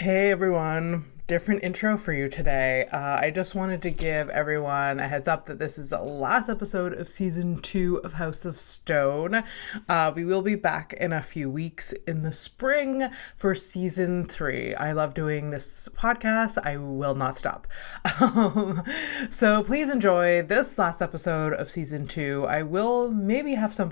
Hey everyone, different intro for you today. I just wanted to give everyone a heads up that this is the last episode of season 2 of House of Stone. We will be back in a few weeks in the spring for season 3. I love doing this podcast. I will not stop. So please enjoy this last episode of season 2. I will maybe have some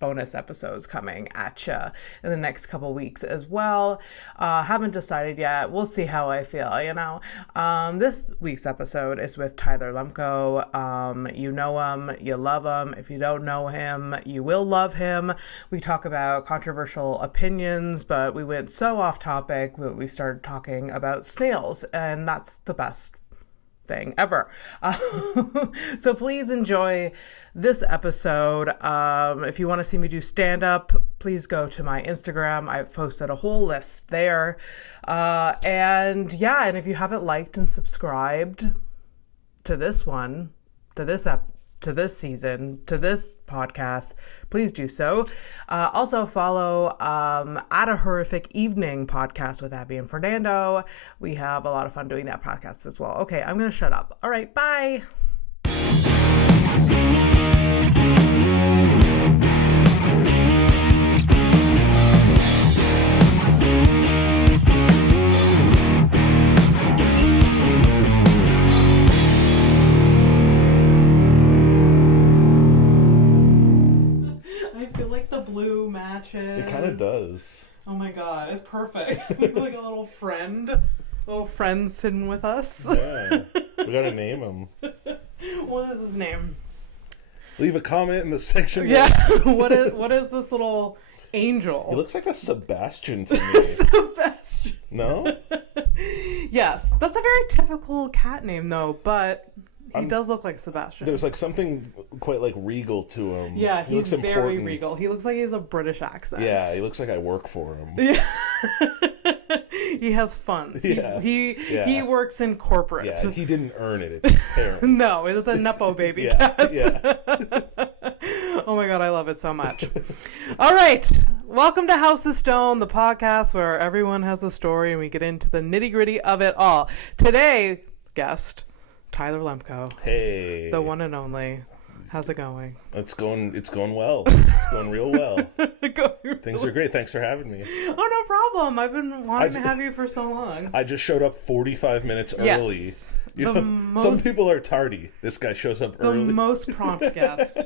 bonus episodes coming at you in the next couple weeks as well. Haven't decided yet. We'll see how I feel. This week's episode is with Tyler Lemco. You know him, you love him. If you don't know him, you will love him. We talk about controversial opinions, but we went so off topic that we started talking about snails, and that's the best thing ever. So please enjoy this episode. If you want to see me do stand-up, please go to my Instagram. I've posted a whole list there. And if you haven't liked and subscribed to this one, to this season, to this podcast, please do so. Also follow At a Horrific Evening podcast with Abby and Fernando. We have a lot of fun doing that podcast as well. Okay, I'm going to shut up. All right, bye. Blue matches. It kind of does. Oh my god, it's perfect. We have like a little friend sitting with us. Yeah, we gotta name him. What is his name? Leave a comment in the section. Yeah, what is this little angel? He looks like a Sebastian to me. Sebastian. No? Yes, that's a very typical cat name though, but he does look like Sebastian. There's like something quite like regal to him. Yeah, he looks very important. regal. He looks like he has a British accent. Yeah, he looks like I work for him. Yeah. He has funds. Yeah. He works in corporate. Yeah, he didn't earn it. It's his parents. No, it's a Nepo baby cat. Yeah. Oh my god, I love it so much. All right. Welcome to House of Stone, the podcast where everyone has a story and we get into the nitty-gritty of it all. Today, guest Tyler Lemco. Hey. The one and only. How's it going? It's going well. It's going real well. Things are great. Thanks for having me. Oh, no problem. I've been wanting to have you for so long. I just showed up 45 minutes early. Yes. Some people are tardy. This guy shows up early. The most prompt guest.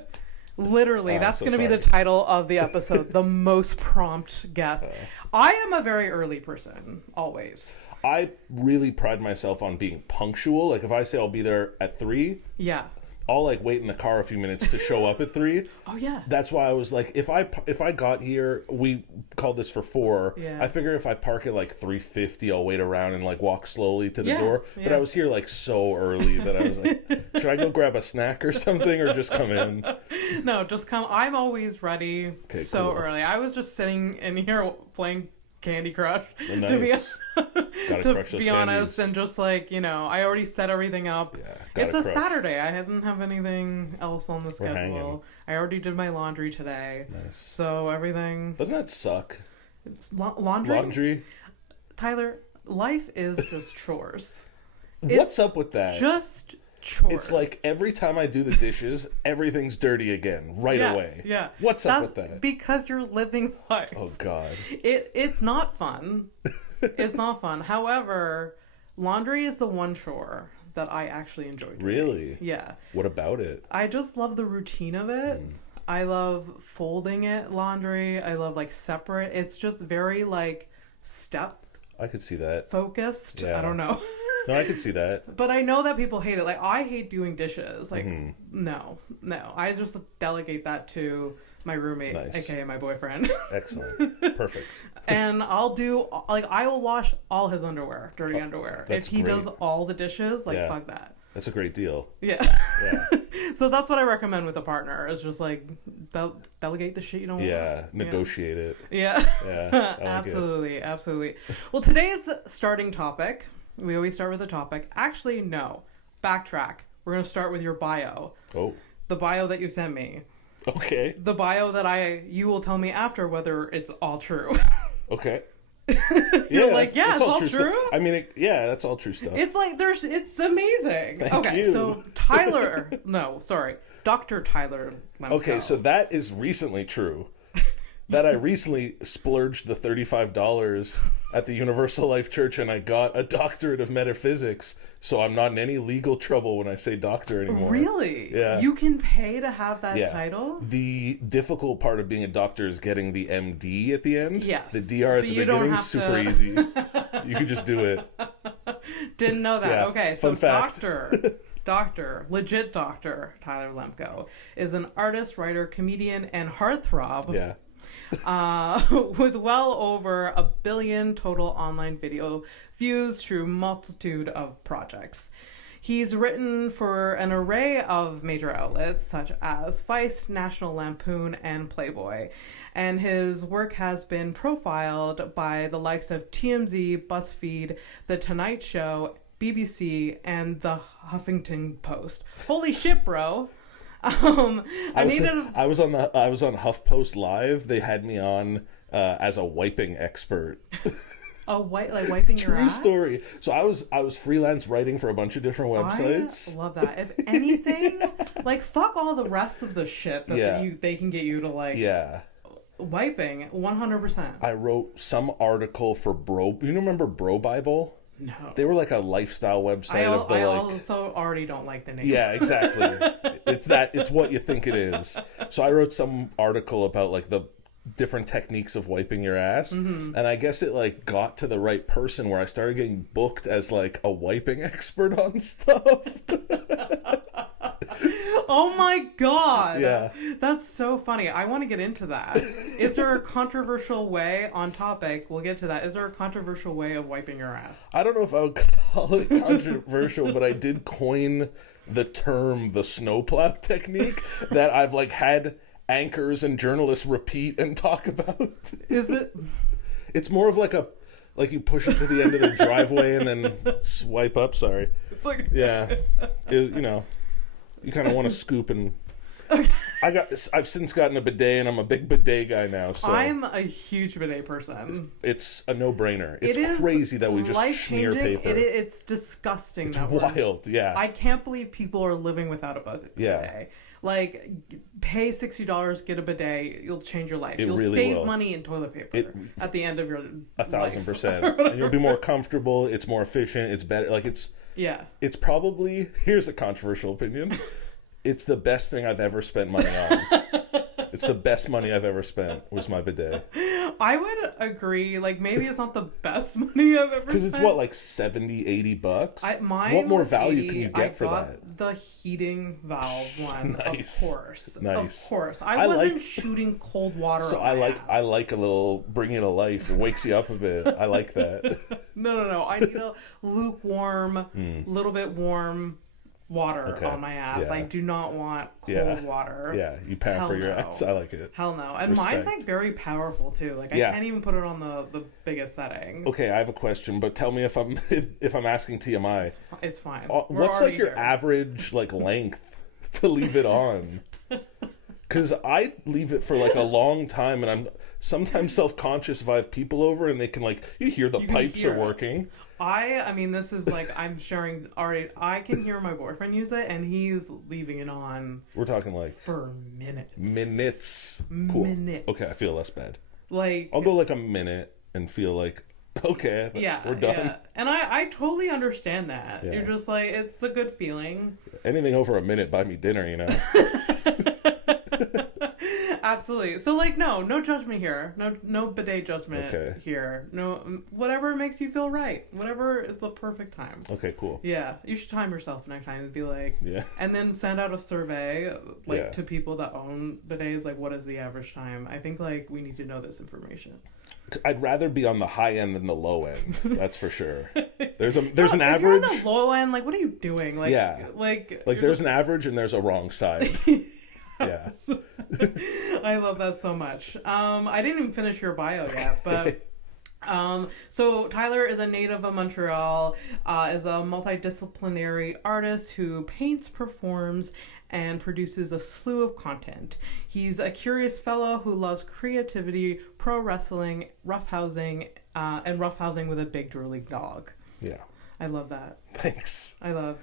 Literally, that's going to be the title of the episode. The most prompt guest. I am a very early person, always. I really pride myself on being punctual. Like if I say I'll be there at 3, yeah, I'll like wait in the car a few minutes to show up at 3. Oh yeah. That's why I was like, if I got here, we called this for 4. Yeah. I figure if I park at like 3:50, I'll wait around and like walk slowly to the door. But I was here like so early that I was like, should I go grab a snack or something or just come in? No, just come. I'm always ready. Okay, so cool. early. I was just sitting in here playing Candy Crush. Oh, nice. To be honest, and just like, I already set everything up. Yeah, it's a Saturday. I didn't have anything else on the schedule. I already did my laundry today. Nice. So everything. Doesn't that suck? It's laundry? Laundry? Tyler, life is just chores. What's up with that? Just chores. It's like every time I do the dishes, everything's dirty again right away. Yeah. What's up with that? Because you're living life. Oh God. It's not fun. It's not fun. However, laundry is the one chore that I actually enjoy doing. Really? Yeah. What about it? I just love the routine of it. I love folding laundry. I love like separate. It's just very like step. I could see that. Focused. Yeah. I don't know. No, I could see that. But I know that people hate it. Like, I hate doing dishes. Like, no. I just delegate that to my roommate, aka my boyfriend. Excellent. Perfect. And I'll do, like, I will wash all his underwear, dirty underwear. If he does all the dishes, like, fuck that. That's a great deal. Yeah. So that's what I recommend with a partner, is just, like, delegate the shit you don't want. Yeah. Negotiate it. Yeah. Yeah. Absolutely. Absolutely. Well, today's starting topic, we always start with a topic. Actually, no. Backtrack. We're going to start with your bio. Oh. The bio that you sent me. Okay. The bio that you will tell me after whether it's all true. Okay. You're like, yeah, it's all true. Stuff. I mean, that's all true stuff. It's like it's amazing. Thank you. So Dr. Tyler Lemco. Okay, so that is recently true. That I recently splurged the $35 at the Universal Life Church and I got a doctorate of metaphysics, so I'm not in any legal trouble when I say doctor anymore. Really? Yeah. You can pay to have that title? The difficult part of being a doctor is getting the MD at the end. Yes. The DR at the beginning is super easy. You could just do it. Didn't know that. Yeah. Okay, so Fun fact. legit doctor Tyler Lemco is an artist, writer, comedian, and heartthrob. Yeah. With well over 1 billion total online video views through multitude of projects. He's written for an array of major outlets such as Vice, National Lampoon, and Playboy. And his work has been profiled by the likes of TMZ, Buzzfeed, The Tonight Show, BBC, and the Huffington Post. Holy shit, bro. I was on HuffPost Live. They had me on as a wiping expert. Wiping your ass? True story. So I was freelance writing for a bunch of different websites. I love that. If anything, like fuck all the rest of the shit that they can get you to like. Yeah. Wiping 100%. I wrote some article for Bro. You remember Bro Bible? No. They were like a lifestyle website I also already don't like the name. Yeah, exactly. It's what you think it is. So I wrote some article about like the different techniques of wiping your ass, and I guess it like got to the right person where I started getting booked as like a wiping expert on stuff. Oh my god. Yeah. That's so funny. I want to get into that. Is there a controversial way on topic? We'll get to that. Is there a controversial way of wiping your ass? I don't know if I would call it controversial, but I did coin the term the snowplow technique that I've like had anchors and journalists repeat and talk about. Is it? It's more of like you push it to the end of the driveway and then swipe up. Sorry. It's like you kind of want to scoop and. Okay. I've since gotten a bidet and I'm a big bidet guy now. So I'm a huge bidet person. It's a no-brainer. It's crazy that we just smear paper. It's disgusting. It's wild. Yeah. I can't believe people are living without a bidet. Yeah. Like, pay $60, get a bidet, you'll change your life. You'll really save will. money in toilet paper at the end of your 1,000%. And you'll be more comfortable. It's more efficient. It's better. Like it's probably, here's a controversial opinion. It's the best thing I've ever spent money on. It's the best money I've ever spent was my bidet. I would agree. Like, maybe it's not the best money I've ever spent. Because it's what, like $70, $80? What more value can you get for that? I got the heating valve one, nice. Of course. Nice. Of course. I wasn't shooting cold water so on my ass. I like a little bringing it to life. It wakes you up a bit. I like that. No. I need a lukewarm, little bit warm water on my ass. I do not want cold water. Yeah, you pamper your ass. I like it. Hell no. And mine's like very powerful too. Like I can't even put it on the biggest setting. Okay, I have a question, but tell me if I'm asking TMI. It's fine. What's like your average like length to leave it on? Because I leave it for like a long time, and I'm sometimes self-conscious if I have people over and they can like you hear the pipes are working. I mean, this is like I'm sharing already. I can hear my boyfriend use it, and he's leaving it on. We're talking like for minutes. Cool. Minutes. Okay, I feel less bad. Like I'll go like a minute and feel like okay, we're done. Yeah. And I totally understand that. Yeah. You're just like it's a good feeling. Anything over a minute, buy me dinner, you know. Absolutely. So like no judgment here. No bidet judgment here. No, whatever makes you feel right. Whatever is the perfect time. Okay, cool. Yeah. You should time yourself next time and be like and then send out a survey to people that own bidets, like what is the average time? I think like we need to know this information. I'd rather be on the high end than the low end. That's for sure. There's an if average. You're on the low end, like what are you doing? Like like there's an average and there's a wrong side. Yeah. I love that so much. I didn't even finish your bio yet, but So Tyler is a native of Montreal, is a multidisciplinary artist who paints, performs, and produces a slew of content. He's a curious fellow who loves creativity, pro wrestling, roughhousing, and roughhousing with a big drooling dog. Yeah. I love that. Thanks. I love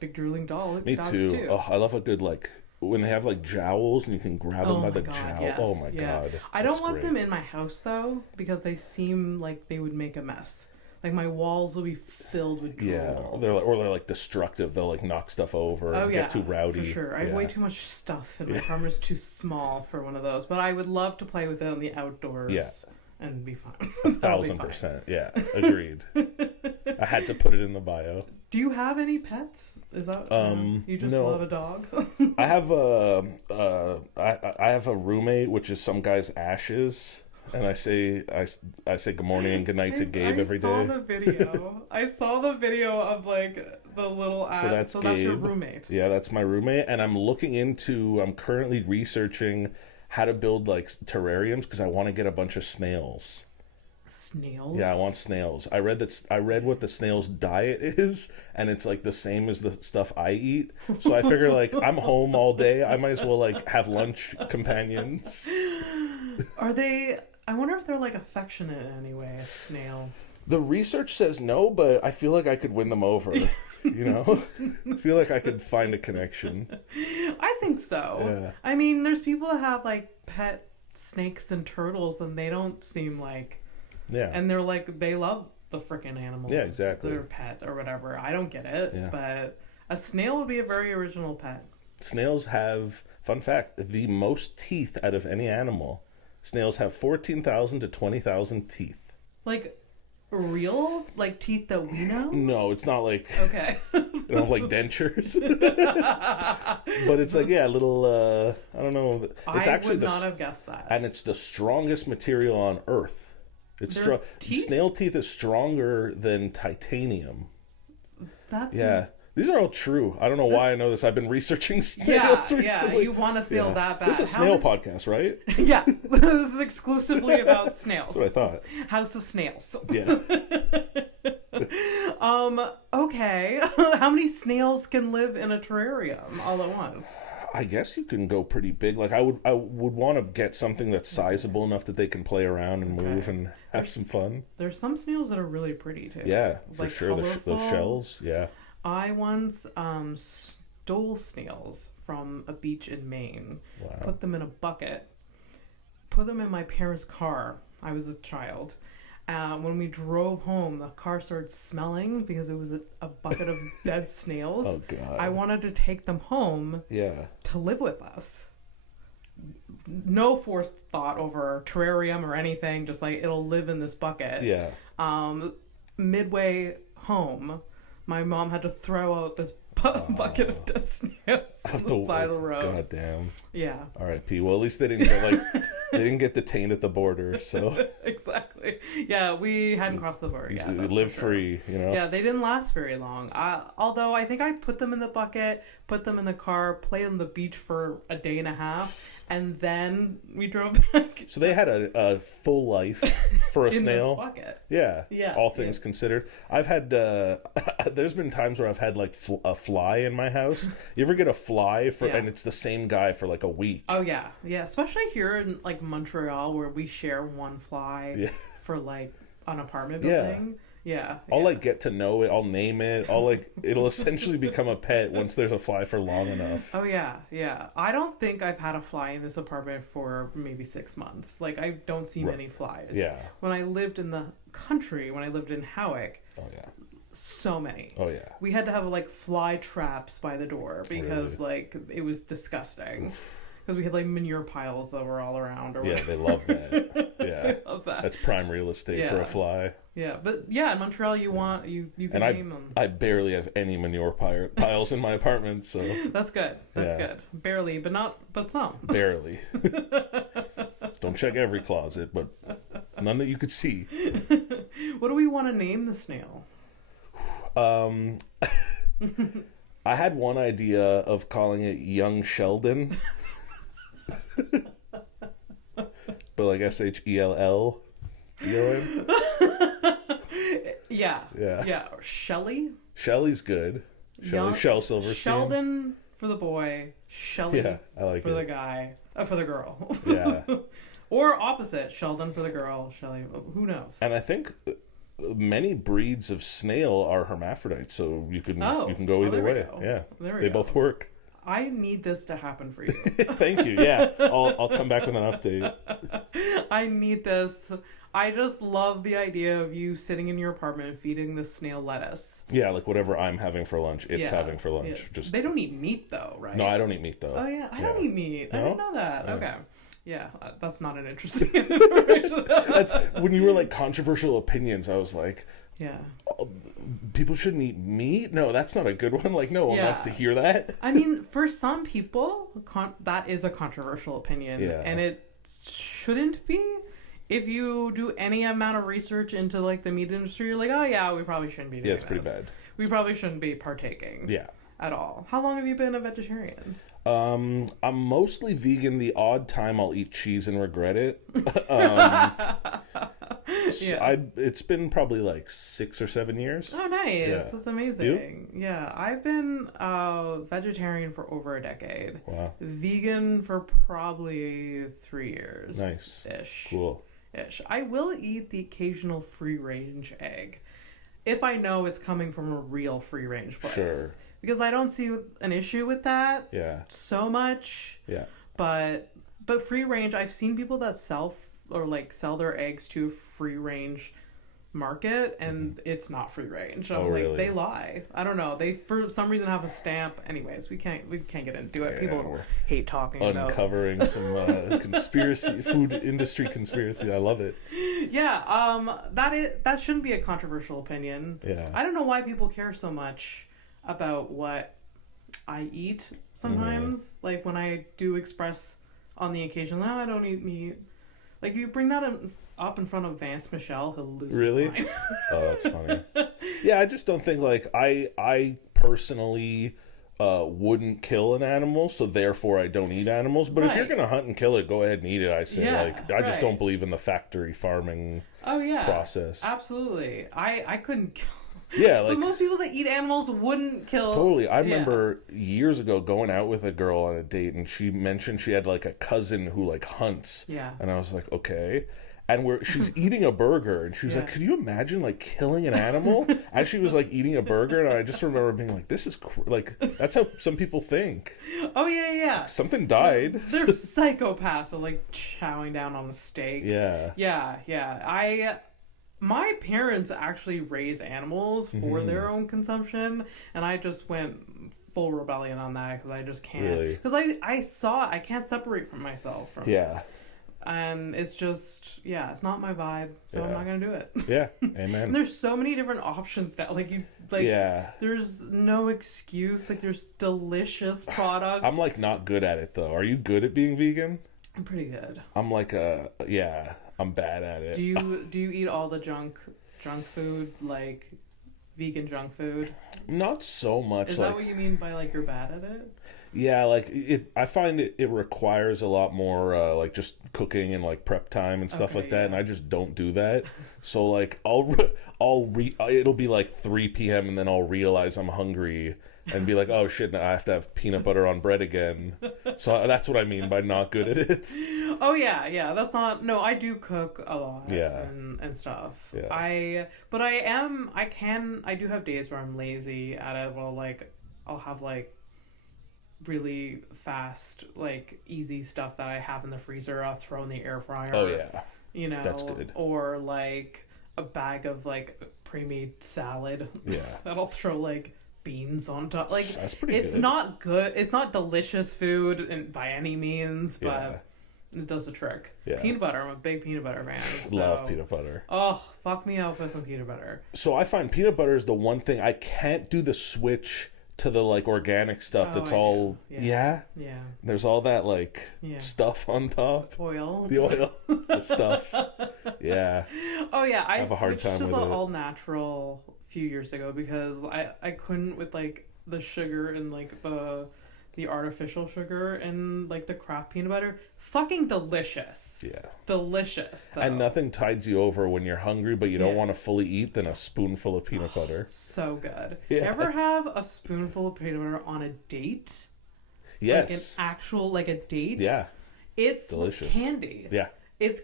big drooling dogs Me too. too. Oh, I love a good, like, when they have like jowls and you can grab them by the jowl. Yes. Oh my God. I don't want them in my house though, because they seem like they would make a mess. Like my walls will be filled with drool. Yeah, they're like destructive. They'll like knock stuff over. Oh yeah, get too rowdy. For sure. I have way too much stuff, and my apartment's too small for one of those. But I would love to play with it on the outdoors. Yeah. And be fine. 1,000%. Yeah, agreed. I had to put it in the bio. Do you have any pets? Is that you just love a dog? I have a roommate, which is some guy's ashes, and I say good morning and good night to Gabe every day. I saw the video of like the little ash. So that's your roommate. Yeah, that's my roommate, and I'm currently researching how to build like terrariums because I want to get a bunch of snails. Snails? Yeah, I want snails. I read what the snail's diet is, and it's like the same as the stuff I eat. So I figure like I'm home all day, I might as well like have lunch companions. Are they? I wonder if they're like affectionate in any way. A snail. The research says no, but I feel like I could win them over. You know, I feel like I could find a connection. I think so. Yeah. I mean, there's people that have like pet snakes and turtles, and they don't seem like. Yeah. And they're like, they love the freaking animal. Yeah, exactly. Their pet or whatever. I don't get it, but a snail would be a very original pet. Snails have, fun fact, the most teeth out of any animal. Snails have 14,000 to 20,000 teeth. Like real? Like teeth that we know? No, it's not like... Okay. They don't have like dentures. But it's like, little, I don't know. It's I would not have guessed that. And it's the strongest material on Earth. It's snail teeth is stronger than titanium. That's These are all true. I don't know why I know this. I've been researching snails recently. Yeah, you want a snail that bad. This is a snail podcast, right? Yeah, this is exclusively about snails. That's what I thought. House of Snails. Yeah. Okay. How many snails can live in a terrarium all at once? I guess you can go pretty big. Like I would want to get something that's sizable enough that they can play around and move and have some fun. There's some snails that are really pretty too. Yeah, for sure. Those shells, yeah. I once stole snails from a beach in Maine. Wow. Put them in a bucket. Put them in my parents' car. I was a child. When we drove home, the car started smelling because it was a bucket of dead snails. Oh, God. I wanted to take them home to live with us. No forced thought over terrarium or anything, just like it'll live in this bucket. Yeah. Midway home, my mom had to throw out this bucket of dead snails on the side of the road. God damn. Yeah. R.I.P. Well, at least they didn't get detained at the border. So exactly. Yeah, we hadn't crossed the border yet. You live free, you know. Yeah, they didn't last very long. Although I think I put them in the bucket, put them in the car, played on the beach for a day and a half, and then we drove back. So they had a full life for a snail. In this bucket. Yeah. Yeah. All things considered, I've had. There's been times where I've had like a fly in my house. You ever get a fly and it's the same guy for like a week? Oh yeah, yeah. Especially here in like Montreal, where we share one fly for like an apartment building. Yeah. I'll like get to know it. I'll name it. It'll essentially become a pet once there's a fly for long enough. Oh yeah, yeah. I don't think I've had a fly in this apartment for maybe 6 months. Like I don't see many flies. Yeah. When I lived in the country, when I lived in Howick. Oh yeah. So many. Oh yeah. We had to have like fly traps by the door because like it was disgusting. Because we had like manure piles that were all around. Or whatever. They love that. Yeah, they love that. That's prime real estate for a fly. Yeah, but in Montreal you can name them. I barely have any manure piles in my apartment, so that's good. That's good. Barely, but some. Barely. Don't check every closet, but none that you could see. What do we want to name the snail? I had one idea of calling it Young Sheldon. But like SHELL. Dealing? Yeah. Yeah. Yeah. Or Shelly. Shelly's good. Shel Silverstein. Sheldon for the boy. Shelly I like for the guy. For the girl. Yeah. Or opposite. Sheldon for the girl. Shelly. Who knows? And I think many breeds of snail are hermaphrodites, so you can go either way. Yeah. They both work. I need this to happen for you. Thank you. Yeah. I'll come back with an update. I need this. I just love the idea of you sitting in your apartment and feeding the snail lettuce. Yeah, like whatever I'm having for lunch, it's having for lunch. Yeah. Just They don't eat meat though, right? No, I don't eat meat though. Oh yeah, I don't eat meat. No? I didn't know that. Yeah. Okay. Yeah, that's not an interesting information. That's when you were like controversial opinions. I was like, yeah, people shouldn't eat meat. No, that's not a good one. Like, no one wants to hear that. I mean, for some people, that is a controversial opinion, and it shouldn't be. If you do any amount of research into like the meat industry, you're like, oh yeah, we probably shouldn't be doing this. Yeah, it's pretty bad. We probably shouldn't be partaking. Yeah. At all. How long have you been a vegetarian? I'm mostly vegan. The odd time I'll eat cheese and regret it. It's been probably like 6 or 7 years. Oh, nice. Yeah. That's amazing. You? Yeah, I've been vegetarian for over a decade. Wow. Vegan for probably 3 years. Nice. Ish. Cool. Ish. I will eat the occasional free-range egg if I know it's coming from a real free-range place. Sure. Because I don't see an issue with that so much. Yeah. But free range, I've seen people that sell their eggs to a free range market, and it's not free range. I'm really? They lie. I don't know. They for some reason have a stamp. Anyways, we can't get into it. People hate talking about uncovering some conspiracy, food industry conspiracy. I love it. Yeah. That shouldn't be a controversial opinion. Yeah. I don't know why people care so much about what I eat sometimes. Like when I do express on the occasion, no, I don't eat meat. Like you bring that up in front of Vance Michelle, he'll lose his mind. Oh, that's funny. Yeah, I just don't think like I personally wouldn't kill an animal, so therefore I don't eat animals. But if you're gonna hunt and kill it, go ahead and eat it. I say I just don't believe in the factory farming process. Absolutely. I couldn't kill. Yeah, like, but most people that eat animals wouldn't kill. Totally. I remember years ago going out with a girl on a date, and she mentioned she had like a cousin who like hunts. Yeah. And I was like, okay. And she's eating a burger, and she was like, could you imagine like killing an animal as she was like eating a burger? And I just remember being like, this is like, that's how some people think. Oh yeah. Something died. They're psychopaths for like chowing down on a steak. Yeah. My parents actually raise animals for their own consumption, and I just went full rebellion on that because I just can't. Really? Because I can't separate from myself from it. And it's just, it's not my vibe, so I'm not going to do it. Yeah, amen. And there's so many different options now. There's no excuse. Like, there's delicious products. I'm, like, not good at it, though. Are you good at being vegan? I'm pretty good. I'm like I'm bad at it. Do you eat all the junk food, like vegan junk food? Not so much. Is that what you mean by like you're bad at it? Yeah, like I find it requires a lot more like just cooking and like prep time and stuff like that, and I just don't do that. So like it'll be like 3 p.m. and then I'll realize I'm hungry and be like, oh shit, now I have to have peanut butter on bread again. So that's what I mean by not good at it. Oh yeah, that's not. No, I do cook a lot. Yeah. and stuff. Yeah. I do have days where I'm lazy at it. Well, like I'll have like really fast, like easy stuff that I have in the freezer. I'll throw in the air fryer. Oh yeah. You know, that's good. Or like a bag of like pre-made salad. Yeah. that I'll throw like beans on top. Like that's pretty it's good. not good. It's not delicious food by any means, but it does the trick. Yeah. Peanut butter. I'm a big peanut butter fan. So. Love peanut butter. Oh, fuck me up with some peanut butter. So I find peanut butter is the one thing I can't do the switch to the like organic stuff that's all there's all that like stuff on top. The oil. The stuff. Yeah. Oh yeah, I have a hard time switched to with the it. all natural a few years ago because I couldn't with like the sugar and like the the artificial sugar and like the craft peanut butter. Fucking delicious. Yeah. Delicious, though. And nothing tides you over when you're hungry, but you don't want to fully eat than a spoonful of peanut butter. So good. Yeah. Ever have a spoonful of peanut butter on a date? Yes. Like an actual, like a date? Yeah. It's delicious. Candy. Yeah. It's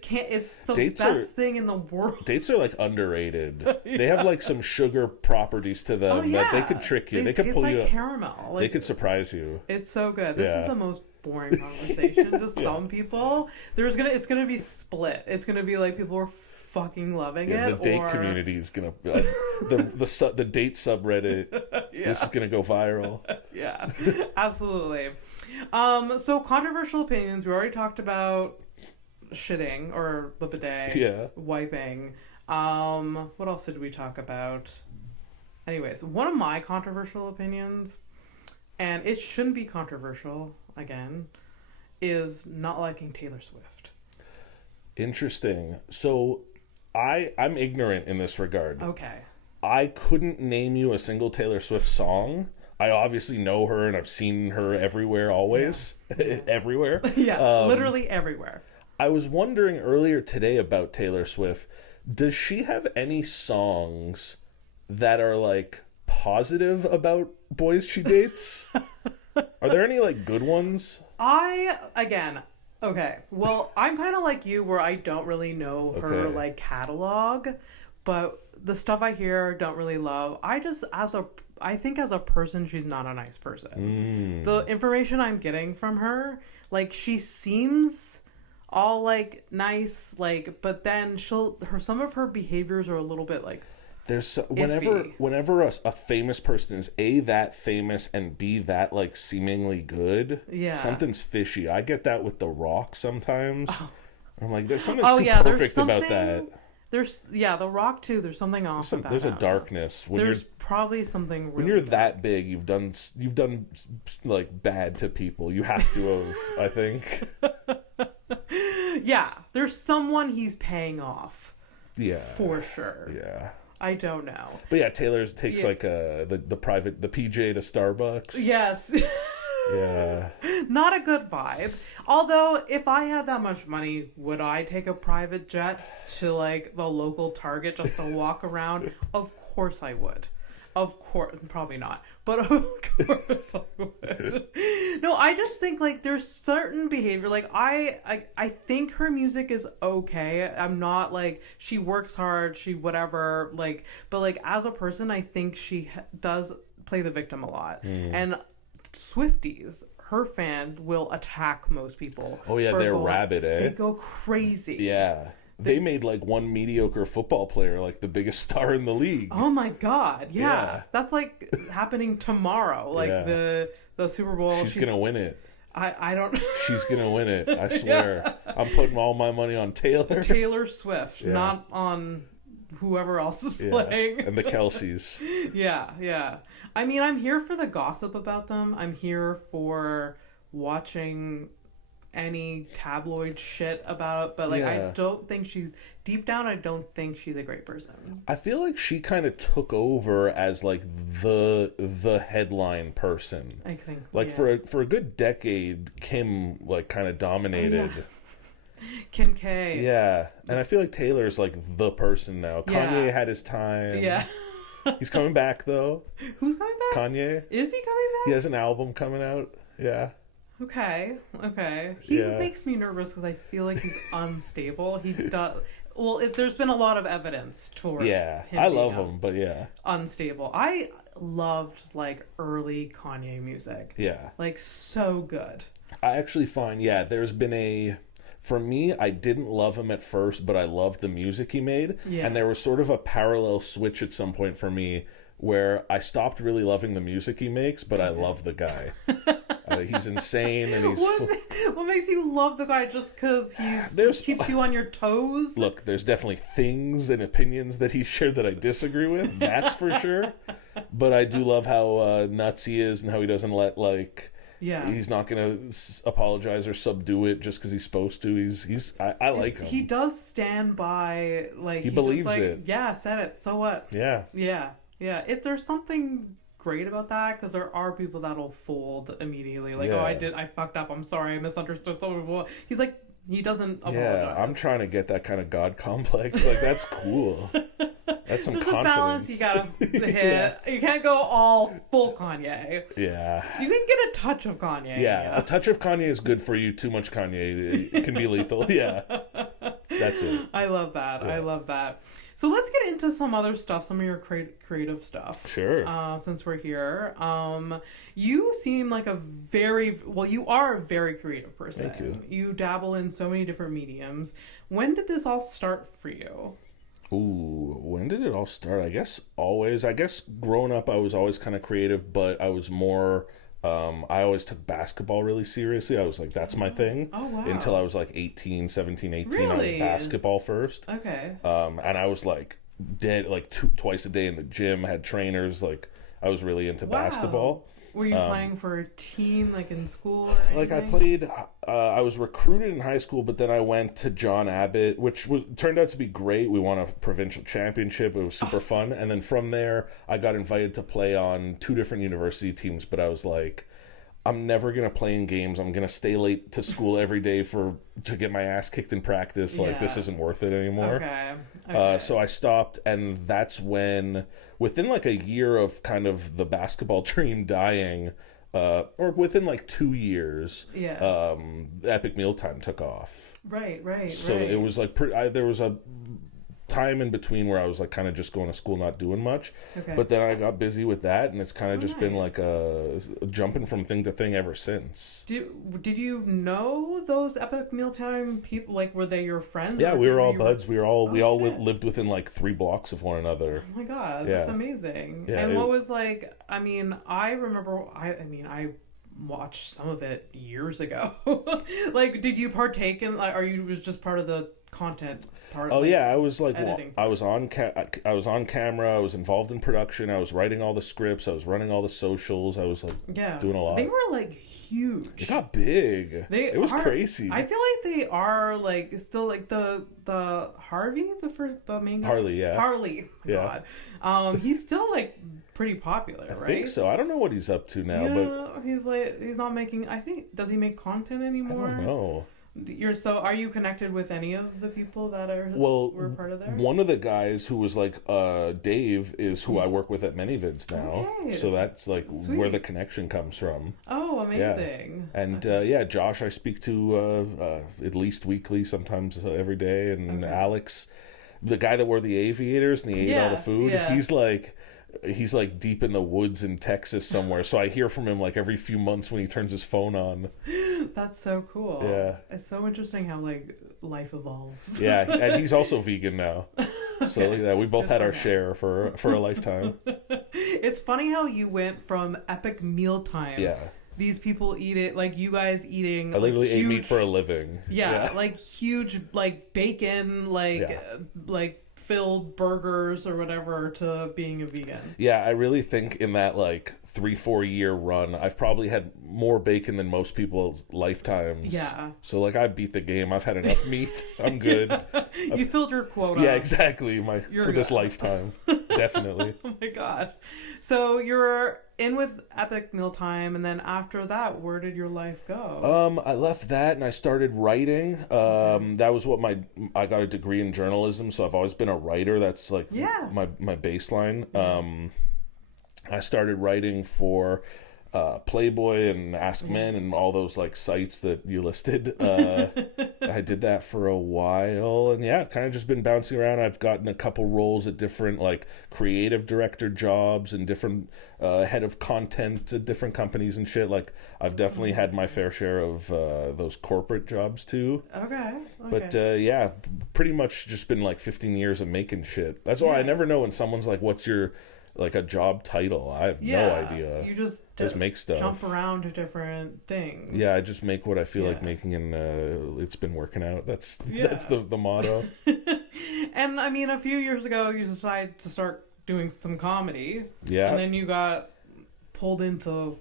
the best thing in the world. Dates are like underrated. They have like some sugar properties to them that they could trick you. They could pull you. Caramel. They could surprise you. It's so good. This is the most boring conversation to some people. It's gonna be split. It's gonna be like people are fucking loving it. The date community is gonna the date subreddit. This is gonna go viral. Yeah, absolutely. So controversial opinions. We already talked about shitting or the bidet, wiping. What else did we talk about? Anyways, one of my controversial opinions, and it shouldn't be controversial again, is not liking Taylor Swift. Interesting. So I'm ignorant in this regard. Okay. I couldn't name you a single Taylor Swift song. I obviously know her and I've seen her everywhere, always. Yeah. Everywhere. Yeah, literally everywhere. I was wondering earlier today about Taylor Swift. Does she have any songs that are like positive about boys she dates? Are there any like good ones? Okay. Well, I'm kind of like you where I don't really know her like catalog, but the stuff I hear don't really love. I think as a person, she's not a nice person. The information I'm getting from her, like she seems all like nice, like, but then some of her behaviors are a little bit like whenever a famous person is A, that famous, and B, that like seemingly good, something's fishy. I get that with The Rock sometimes. I'm like, there's something too perfect about that. There's The Rock too. There's something off about there's a darkness when there's probably something really when you're that big. You've done like bad to people. You have to have, I think. Yeah, there's someone he's paying off. Yeah, for sure. Yeah, I don't know. But yeah, Taylor takes like the PJ to Starbucks. Yes. Yeah. Not a good vibe. Although, if I had that much money, would I take a private jet to like the local Target just to walk around? Of course I would. Of course, probably not, but of course I would. No, I just think like there's certain behavior. Like I think her music is okay. I'm not like she works hard, she whatever. Like, but like as a person, I think she does play the victim a lot. And Swifties, her fan will attack most people. Oh yeah, they're rabid, eh? They go crazy. Yeah. They made like one mediocre football player like the biggest star in the league. Oh my god, yeah. That's like happening tomorrow. Like the Super Bowl. She's gonna win it. I don't She's gonna win it, I swear. I'm putting all my money on Taylor. Taylor Swift, not on whoever else is playing. And the Kelseys. Yeah. I mean, I'm here for the gossip about them. I'm here for watching any tabloid shit about it, but like I don't think deep down I don't think she's a great person. I feel like she kind of took over as like the headline person. I think like for a good decade Kim like kind of dominated. Kim K. Yeah. And I feel like Taylor's like the person now. Kanye had his time. Yeah. He's coming back though. Who's coming back? Kanye. Is he coming back? He has an album coming out. Yeah. Okay. He makes me nervous because I feel like he's unstable. He does. Well, there's been a lot of evidence towards him. I love him, but unstable. I loved like early Kanye music. Yeah. Like so good. I actually find there's been for me, I didn't love him at first, but I loved the music he made. Yeah. And there was sort of a parallel switch at some point for me where I stopped really loving the music he makes, but I love the guy. He's insane, and he's... What makes you love the guy? Just because just keeps you on your toes? Look, there's definitely things and opinions that he shared that I disagree with. That's for sure. But I do love how nuts he is and how he doesn't let, like... Yeah. He's not going to apologize or subdue it just because he's supposed to. I like him. He does stand by, like... He believes just, like, it. Yeah, said it. So what? Yeah. Yeah. If there's something great about that, because there are people that'll fold immediately. Like, Yeah. I fucked up. I'm sorry. I misunderstood. He's like, he doesn't apologize. Yeah, I'm trying to get that kind of God complex. Like, that's cool. That's some There's confidence. a balance you gotta hit. Yeah. You can't go all full Kanye. Yeah. You can get a touch of Kanye. Yeah, a touch of Kanye is good for you. Too much Kanye, it can be lethal. Yeah. That's it. I love that. Yeah. I love that. So let's get into some other stuff, some of your creative stuff. Sure. Since we're here. You seem like you are a very creative person. Thank you. You dabble in so many different mediums. When did this all start for you? Ooh, when did it all start? I guess always. I guess growing up, I was always kind of creative, but I was more... I always took basketball really seriously. I was like, that's my thing. Oh, wow. Until I was like 17, 18. Really? I was basketball first. Okay. And I was like dead, like twice a day in the gym, had trainers. Like, I was really into basketball. Were you playing for a team, like in school or anything? Like, I played, I was recruited in high school, but then I went to John Abbott, which turned out to be great. We won a provincial championship. It was super fun. And then from there, I got invited to play on 2 different university teams, but I was like, I'm never going to play in games. I'm going to stay late to school every day to get my ass kicked in practice. Like, this isn't worth it anymore. Okay. So I stopped, and that's when, within like a year of kind of the basketball dream dying, or within like 2 years, Epic Mealtime took off. Right. So it was like, there was a time in between where I was like kind of just going to school, not doing much. Okay. But then I got busy with that, and it's kind of just been like a jumping from thing to thing ever since. Did you know those Epic Mealtime people? Like, were they your friends? Yeah, we were all buds. We all shit. lived within like 3 blocks of one another. Oh my god, Yeah. that's amazing. Yeah, And what was like? I mean, I remember. I watched some of it years ago. Like, did you partake in? Like, or you was just part of the content part? Oh, yeah, I was like, editing. I was on camera. I was involved in production. I was writing all the scripts. I was running all the socials. I was like doing a lot. They were like huge. It got big. It was crazy. I feel like they are like still like the Harvey, the main guy? Harley, yeah. Harley, my God. He's still like pretty popular, right? I think so. I don't know what he's up to now, but he's not making. I think, does he make content anymore? I don't know. Are you connected with any of the people that were part of there? One of the guys who was like Dave is who I work with at ManyVids now. Okay. So that's like Sweet. where the connection comes from. Oh, amazing. Yeah. And Josh I speak to at least weekly, sometimes every day, and Alex, the guy that wore the aviators and he ate all the food, he's like deep in the woods in Texas somewhere, so I hear from him like every few months when he turns his phone on. That's so cool. Yeah. It's so interesting how like life evolves. Yeah, and he's also vegan now. So yeah, we both had our share for a lifetime. It's funny how you went from Epic Mealtime. Yeah. These people eat it, like you guys eating. I literally ate huge, meat for a living. Yeah, like huge, like bacon, like filled burgers or whatever, to being a vegan. Yeah, I really think in that like 3-4 year run, I've probably had more bacon than most people's lifetimes. Yeah. So like I beat the game. I've had enough meat. I'm good. You filled your quota. Yeah, exactly. This lifetime. Definitely. Oh my god. So you're in with Epic Mealtime, and then after that, where did your life go? I left that and I started writing. That was what I got a degree in journalism, so I've always been a writer. That's like my baseline. I started writing for Playboy and Ask Men and all those like sites that you listed. I did that for a while, and kind of just been bouncing around. I've gotten a couple roles at different like creative director jobs and different head of content at different companies and shit. Like I've definitely had my fair share of those corporate jobs too. Okay. But pretty much just been like 15 years of making shit. That's why I never know when someone's like, what's your like a job title? I have no idea. You just make stuff, jump around to different things. Yeah, I just make what I feel like making, and it's been working out. That's the motto. And I mean, a few years ago, you decided to start doing some comedy. Yeah, and then you got pulled into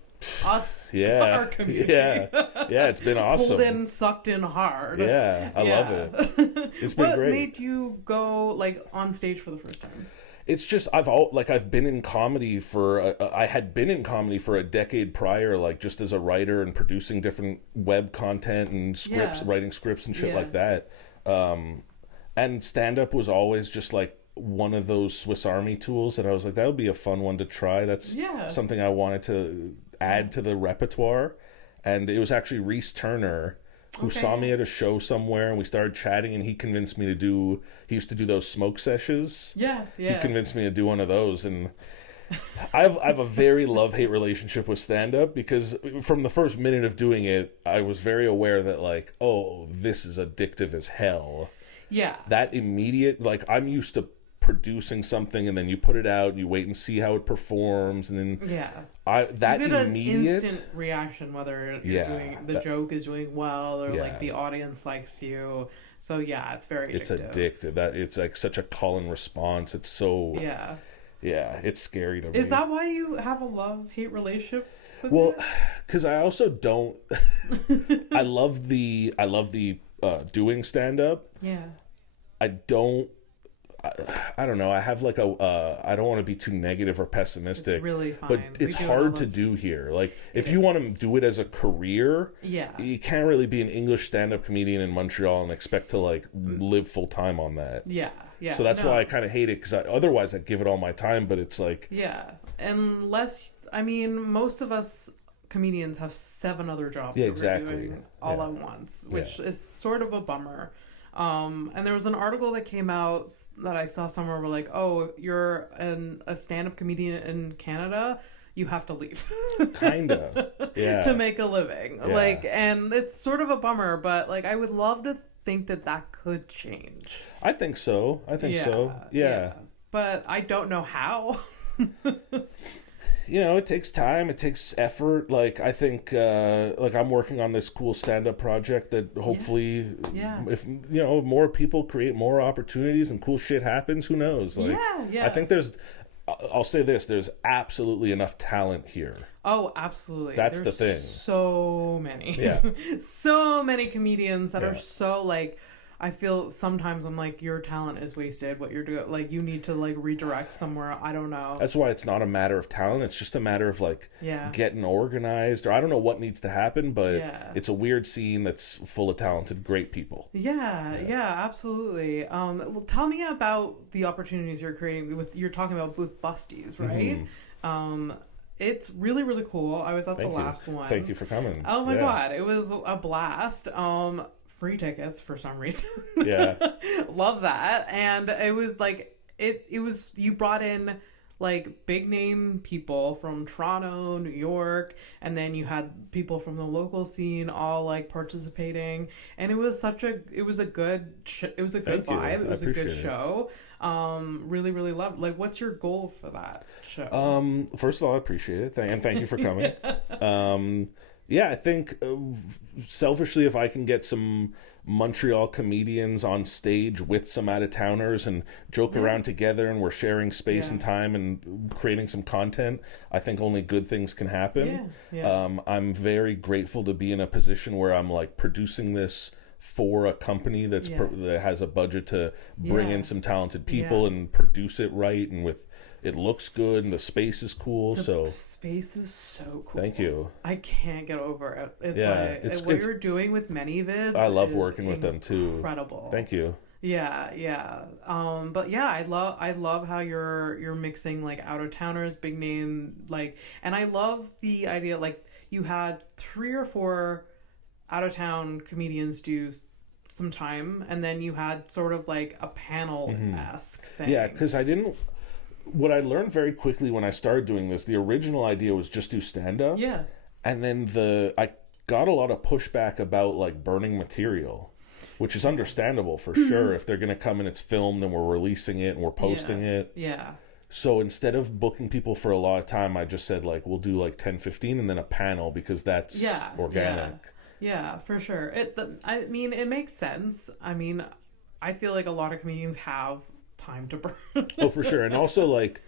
us, our community. Yeah, it's been awesome. Pulled in, sucked in hard. Yeah, I love it. It's been great. What made you go like on stage for the first time? It's just I've been in comedy I had been in comedy for a decade prior, like just as a writer and producing different web content and scripts, writing scripts and shit like that. And stand up was always just like one of those Swiss Army tools that I was like, that would be a fun one to try. That's something I wanted to add to the repertoire. And it was actually Reese Turner who saw me at a show somewhere, and we started chatting, and he convinced me he used to do those smoke sessions. He convinced me to do one of those, and I have a very love-hate relationship with stand-up, because from the first minute of doing it, I was very aware that, like, oh, this is addictive as hell. That immediate, like, I'm used to producing something, and then you put it out, you wait and see how it performs, and then you get an instant reaction, whether you're doing the joke is doing well, or like the audience likes you. So it's very addictive. It's addictive. That it's like such a call and response. It's so it's scary to me. Is that why you have a love-hate relationship with it? Because I also don't I love the doing stand-up. I don't know. I have like I don't want to be too negative or pessimistic. It's really fine. But it's hard to do here. Like, if you want to do it as a career, you can't really be an English stand-up comedian in Montreal and expect to like live full time on that. So that's why I kind of hate it, because otherwise I'd give it all my time. But it's like unless, I mean, most of us comedians have 7 other jobs that we're doing all at once, which is sort of a bummer. And there was an article that came out that I saw somewhere where, like, oh, you're a stand-up comedian in Canada, you have to leave. Kinda. To make a living. Like, and it's sort of a bummer, but like, I would love to think that could change. I think so. Yeah. But I don't know how. You know, it takes time, it takes effort. Like, I think, like, I'm working on this cool stand-up project that hopefully, if, you know, more people create more opportunities and cool shit happens, who knows? Like, I think I'll say this, there's absolutely enough talent here. Oh, absolutely. There's the thing. So many. So many comedians that are so, like, I feel sometimes I'm like, your talent is wasted. What you're doing, like, you need to like redirect somewhere. I don't know. That's why it's not a matter of talent. It's just a matter of like getting organized, or I don't know what needs to happen, but it's a weird scene that's full of talented, great people. Absolutely. Well, tell me about the opportunities you're creating you're talking about with Busties, right? It's really, really cool. I was at the last one. Thank you for coming. Oh my God. It was a blast. Free tickets for some reason. Love that. And it was like it was, you brought in like big name people from Toronto, New York, and then you had people from the local scene all like participating, and it was a good vibe. It was a good show. Really, really loved. Like, what's your goal for that show? First of all, I appreciate it, and thank you for coming. I think selfishly, if I can get some Montreal comedians on stage with some out-of-towners and joke around together, and we're sharing space and time and creating some content, I think only good things can happen. I'm very grateful to be in a position where I'm like producing this for a company that has a budget to bring in some talented people and produce it right, and with it looks good, and the space is cool. The space is so cool. Thank you. I can't get over it. It's what you're doing with ManyVids. I love working with them too. Incredible. Thank you. But I love how you're mixing like out-of-towners, big name, like, and I love the idea, like, you had 3 or 4 out-of-town comedians do some time, and then you had sort of like a panel-esque thing. Yeah, because what I learned very quickly when I started doing this, the original idea was just do stand-up. And then I got a lot of pushback about like burning material, which is understandable for sure. If they're going to come and it's filmed and we're releasing it and we're posting it. So instead of booking people for a lot of time, I just said like, we'll do like 10, 15 and then a panel, because that's organic. Yeah, for sure. I mean, it makes sense. I mean, I feel like a lot of comedians have time to burn. Oh, for sure. And also, like,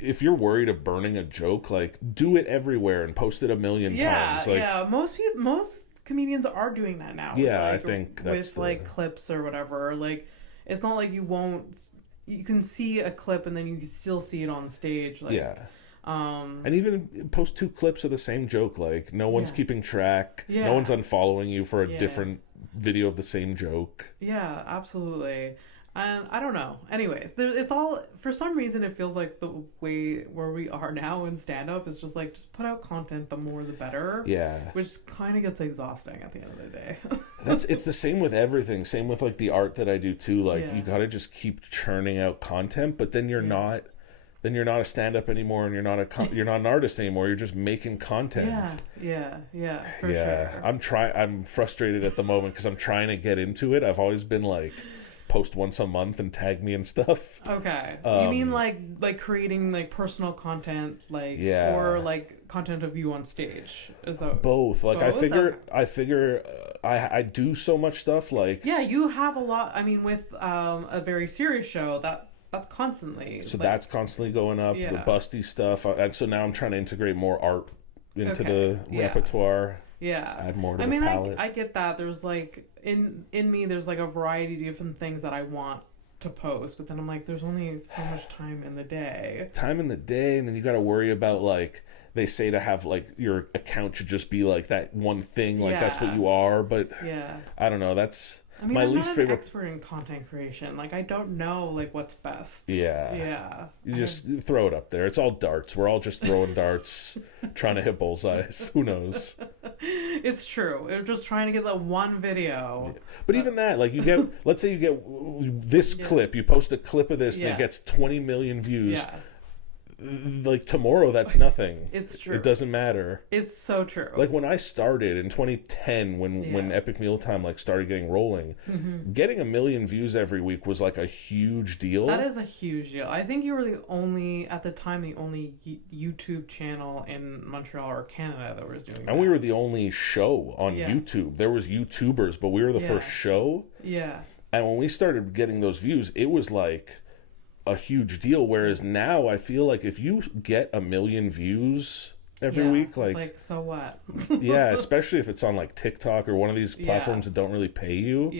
if you're worried of burning a joke, like, do it everywhere and post it a million times. Like, most comedians are doing that now. I think that's with like clips or whatever. Like, it's not like you won't you can see a clip and then you can still see it on stage. Like, yeah. And even post 2 clips of the same joke. Like, no one's keeping track. Yeah. No one's unfollowing you for a different video of the same joke. Yeah, absolutely. I don't know. Anyways, it's all, for some reason, it feels like the way where we are now in stand-up is just like, just put out content, the more the better. Yeah. Which kind of gets exhausting at the end of the day. It's the same with everything. Same with like the art that I do too. Like, you gotta just keep churning out content, but then you're not a stand-up anymore, and you're not an artist anymore. You're just making content. Yeah, for sure. I'm frustrated at the moment because I'm trying to get into it. I've always been like, post once a month and tag me and stuff. Okay. You mean like creating like personal content, like, or like content of you on stage? Is that both? Like, both? I figure I do so much stuff. Like, yeah, you have a lot. I mean, with a very serious show that's constantly. So like, that's constantly going up. The busty stuff, and so now I'm trying to integrate more art into the repertoire. Yeah. Add more to the palette. I get that. There's like in me there's like a variety of different things that I want to post, but then I'm like, there's only so much time in the day. And then you got to worry about, like, they say to have like your account should just be like that one thing, like that's what you are, but I don't know, that's my least favorite. I'm not an expert in content creation. Like, I don't know like what's best. You just throw it up there. It's all darts. We're all just throwing darts, trying to hit bullseyes. Who knows? It's true. We're just trying to get that one video. But even that, like, you get, let's say you get this clip, you post a clip of this and it gets 20 million views. Like, tomorrow, that's nothing. It's true. It doesn't matter. It's so true. Like, when I started in 2010, when Epic Mealtime like started getting rolling, getting 1 million views every week was like a huge deal. That is a huge deal. I think you were the only YouTube channel in Montreal or Canada that was doing that. And we were the only show on YouTube. There was YouTubers, but we were the first show. Yeah. And when we started getting those views, it was like a huge deal, whereas now I feel like if you get 1 million views every week, like so what? Especially if it's on like TikTok or one of these platforms that don't really pay you.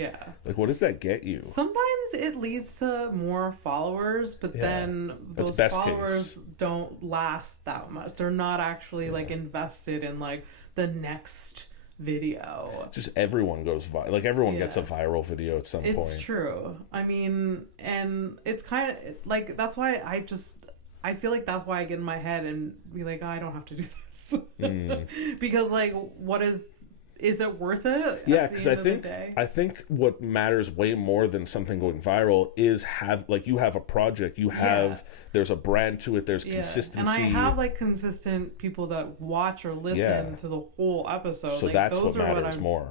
Like, what does that get you? Sometimes it leads to more followers, but then those followers don't last that much. They're not actually like invested in like the next video. Just everyone goes viral. Like, everyone gets a viral video at some point. It's true. I mean, and it's kind of like, that's why I feel like that's why I get in my head and be like, oh, I don't have to do this. Because, like, what is it worth it? Yeah, because I think what matters way more than something going viral is you have a project, there's a brand to it, there's consistency. And I have like consistent people that watch or listen to the whole episode. So like, that's what matters more.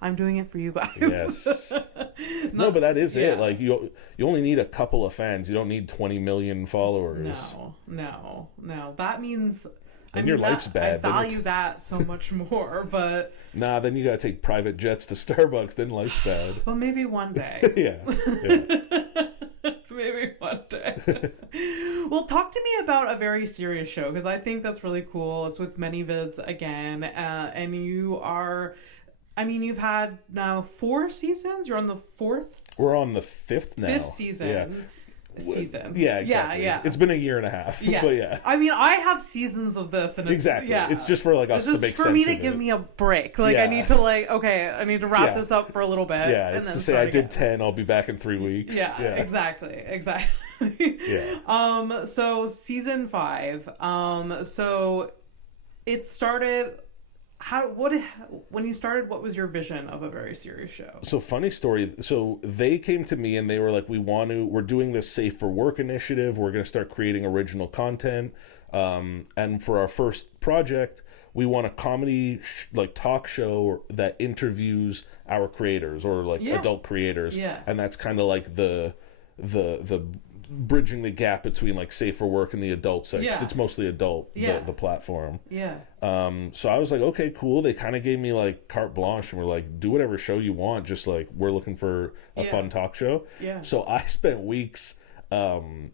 I'm doing it for you guys. Yes. No, but that is it. Like, you only need a couple of fans. You don't need 20 million followers. No. That means. Your life's bad. I value that so much more, but... Nah, then you gotta take private jets to Starbucks, then life's bad. Well, maybe one day. Maybe one day. Well, talk to me about a very serious show, because I think that's really cool. It's with Many Vids again, and you are... I mean, you've had now 4 seasons? You're on the 4th? We're on the 5th now. 5th season. Yeah. Yeah, exactly. It's been 1.5 years. But I mean, I have seasons of this, and it's it's just for like us to make sense of it. It's for me to give me a break. Like, I need to I need to wrap this up for a little bit. Yeah, it's to say I did 10, I'll be back in 3 weeks. Yeah, exactly. So season 5. So it started. When you started, what was your vision of a very serious show? So, funny story. So they came to me and they were like, we're doing this Safe for Work initiative. We're going to start creating original content. And for our first project, we want a comedy talk show that interviews our creators or adult creators. Yeah. And that's kind of like the bridging the gap between like Safe for Work and the adult side, because it's mostly adult, the platform. So I was like, okay, cool. They kind of gave me like carte blanche and were like, do whatever show you want, just like, we're looking for a fun talk show. So I spent weeks on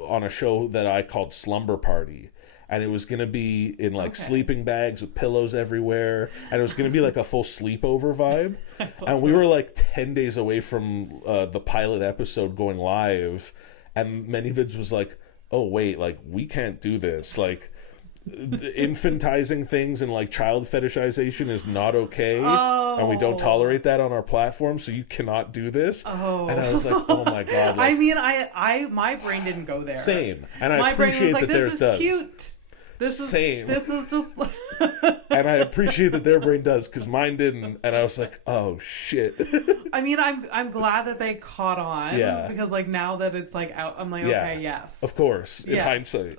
a show that I called Slumber Party, and it was going to be in like sleeping bags with pillows everywhere, and it was going to be like a full sleepover vibe. And we were like 10 days away from the pilot episode going live, and ManyVids was like, oh wait, like we can't do this, like infantizing things and like child fetishization is not okay, and we don't tolerate that on our platform, so you cannot do this. And I was like, oh my god, like, I mean, I my brain didn't go there. Same. And I my appreciate brain was like, that theirs does. Cute. This is Same. This is just and I appreciate that their brain does, because mine didn't, and I was like, oh shit. I mean, I'm glad that they caught on, because like now that it's like out, I'm like, okay, yes, of course, in hindsight,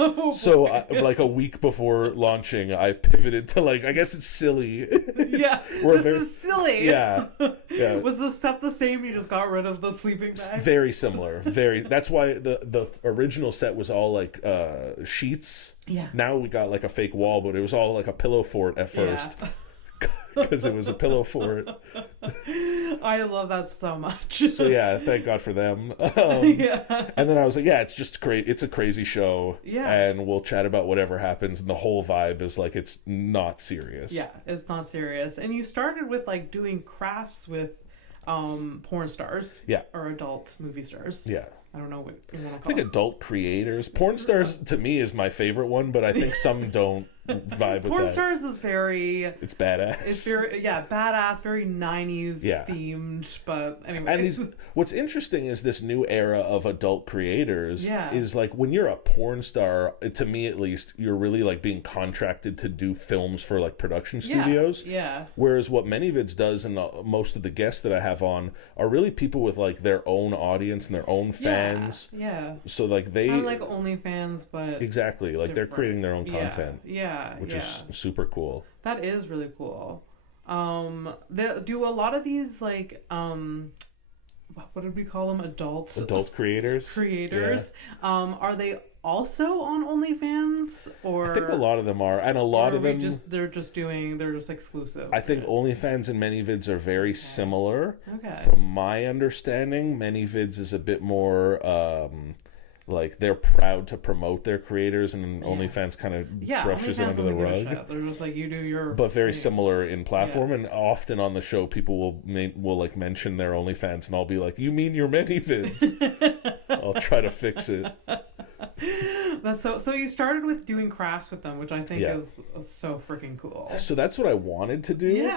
Oh, so like a week before launching, I pivoted to like, I guess it's silly. This is silly. Yeah. Was the set the same? You just got rid of the sleeping bag? Very similar. That's why the original set was all like sheets. Now we got like a fake wall, but it was all like a pillow fort at first. Because it was a pillow fort. I love that so much. So thank God for them. And then I was like, it's just it's a crazy show. And we'll chat about whatever happens, and the whole vibe is like, it's not serious. It's not serious. And you started with like doing crafts with porn stars. Or adult movie stars. I don't know what you want to call it. Adult creators. Porn stars to me is my favorite one, but I think some don't vibe with that. Porn stars is very... It's badass. It's very, badass, very 90s themed, but anyway. And what's interesting is this new era of adult creators is like, when you're a porn star, to me at least, you're really like being contracted to do films for like production studios. Whereas what ManyVids does, and most of the guests that I have on, are really people with like their own audience and their own fans. So like they kind of like OnlyFans, but exactly like they're creating their own content. Which is super cool. That is really cool. They do a lot of these like what did we call them? Adult creators. Are they also on OnlyFans, or I think a lot of them are, and a lot of them they're just exclusive. I think OnlyFans and ManyVids are very similar. From my understanding, ManyVids is a bit more like they're proud to promote their creators, and OnlyFans kind of brushes it under the rug. They're just like, you do your... But very similar in platform, and often on the show, people will like mention their OnlyFans, and I'll be like, you mean your ManyVids? I'll try to fix it. That's so you started with doing crafts with them, which I think is so freaking cool. So that's what I wanted to do.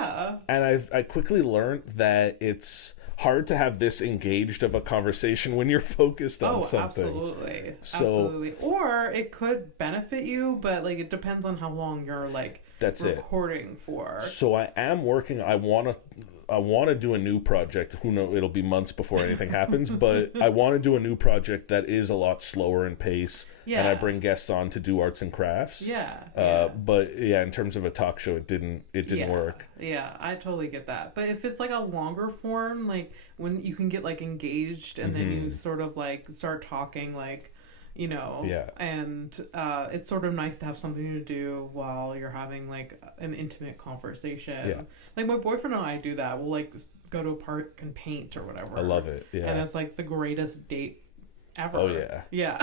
And I quickly learned that it's hard to have this engaged of a conversation when you're focused on something. Absolutely. Or it could benefit you, but like it depends on how long you're like recording for. So I am working. I want to do a new project. Who knows? It'll be months before anything happens, but I want to do a new project that is a lot slower in pace. And I bring guests on to do arts and crafts. But in terms of a talk show, it didn't work. I totally get that. But if it's like a longer form, like when you can get like engaged and then you sort of like start talking, like, you know, and it's sort of nice to have something to do while you're having like an intimate conversation. Like my boyfriend and I do that. We'll like go to a park and paint or whatever. I love it. And it's like the greatest date ever. Oh yeah.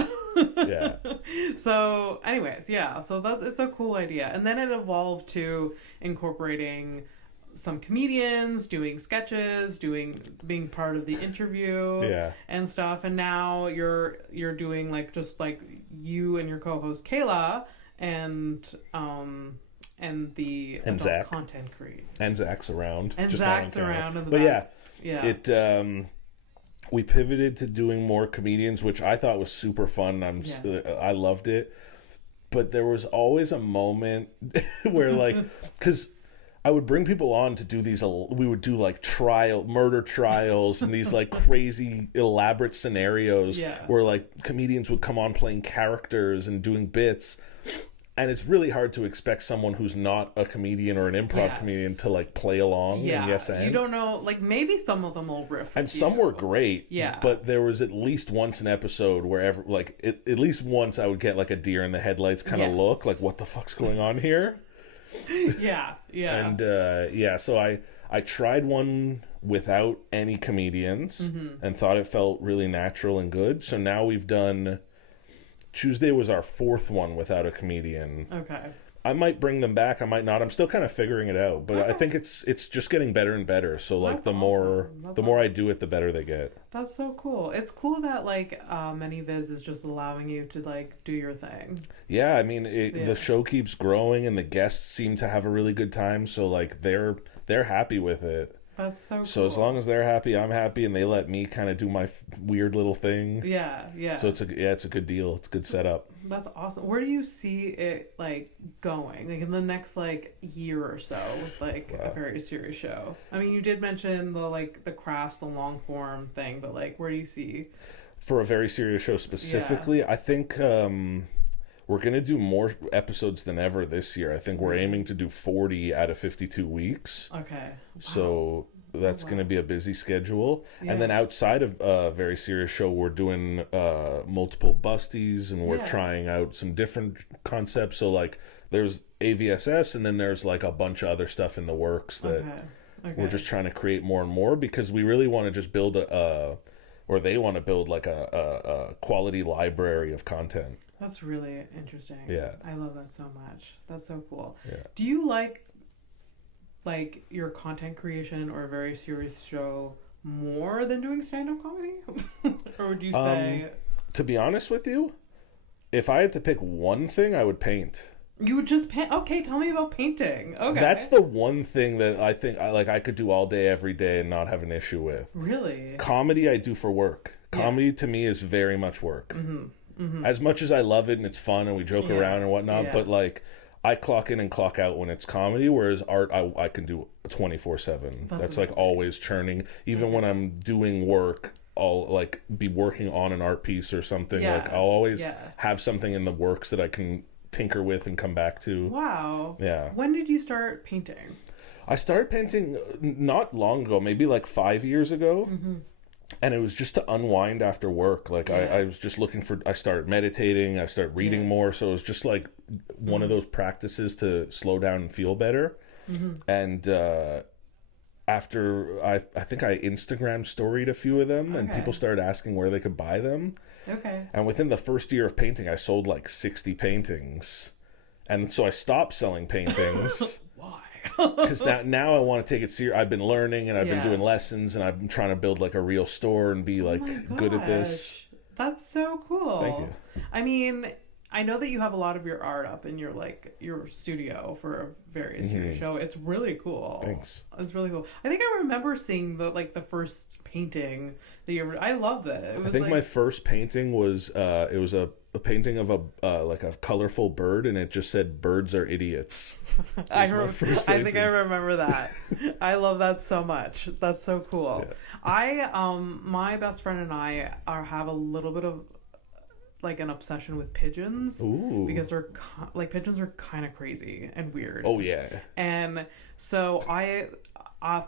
So anyways, so it's a cool idea. And then it evolved to incorporating some comedians, doing sketches, being part of the interview and stuff. And now you're doing like just like you and your co-host Kayla and the adult Zach. Content creator. And Zach's around. And Zach's around in the back. But it we pivoted to doing more comedians, which I thought was super fun. I loved it. But there was always a moment where like, because I would bring people on to do these, we would do like murder trials and these like crazy elaborate scenarios where like comedians would come on playing characters and doing bits. And it's really hard to expect someone who's not a comedian or an improv comedian to like play along. And you don't know, like maybe some of them will riff. And some were great. But there was at least once an episode where at least once I would get like a deer in the headlights kind of look, like what the fuck's going on here? And so I tried one without any comedians and thought it felt really natural and good. So now we've done Tuesday was our 4th one without a comedian. Okay. I might bring them back. I might not. I'm still kind of figuring it out, but I think it's just getting better and better. So like the more I do it, the better they get. That's so cool. It's cool that like ManyViz is just allowing you to like do your thing. Yeah, I mean the show keeps growing and the guests seem to have a really good time. So like they're happy with it. That's so cool. So as long as they're happy, I'm happy, and they let me kind of do my weird little thing. Yeah. So it's a good deal. It's a good setup. That's awesome. Where do you see it like going, like in the next like year or so, with like a very serious show? I mean, you did mention the crafts, the long form thing, but like where do you see for a very serious show specifically? I think we're gonna do more episodes than ever this year. I think we're aiming to do 40 out of 52 weeks. Okay. Wow. So that's going to be a busy schedule. And then outside of a very serious show, we're doing multiple busties, and we're trying out some different concepts. So like there's AVSS, and then there's like a bunch of other stuff in the works that we're just trying to create more and more, because we really want to just build or they want to build like a quality library of content. That's really interesting. Yeah. I love that so much. That's so cool. Yeah. Do you like your content creation or a very serious show more than doing stand-up comedy? Or would you say... To be honest with you, if I had to pick one thing, I would paint. You would just paint? Okay, tell me about painting. Okay. That's the one thing that I think I could do all day, every day, and not have an issue with. Really? Comedy I do for work. Comedy to me is very much work. As much as I love it and it's fun and we joke around and whatnot, but like... I clock in and clock out when it's comedy, whereas art I can do 24/7. That's like always churning. Even when I'm doing work, I'll like be working on an art piece or something. Like I'll always have something in the works that I can tinker with and come back to. Wow. Yeah. When did you start painting? I started painting not long ago, maybe like 5 years ago. And it was just to unwind after work. Like I was just I started meditating, I started reading more. So it was just like one of those practices to slow down and feel better. And after I think I Instagram storied a few of them, and people started asking where they could buy them. Okay. And within the first year of painting, I sold like 60 paintings. And so I stopped selling paintings. Why? Because now I want to take it serious. I've been learning, and I've been doing lessons, and I've been trying to build like a real store and be like good at this. That's so cool. Thank you. I mean, I know that you have a lot of your art up in your studio for a very serious show. It's really cool. Thanks. It's really cool. I think I remember seeing the first painting that you ever. I loved it. I think my first painting was it was a painting of a colorful bird, and it just said "Birds are idiots." I think I remember that. I love that so much. That's so cool. Yeah. My best friend and I have a little bit of like an obsession with pigeons. Ooh. Because they're pigeons are kind of crazy and weird. Oh yeah. And so I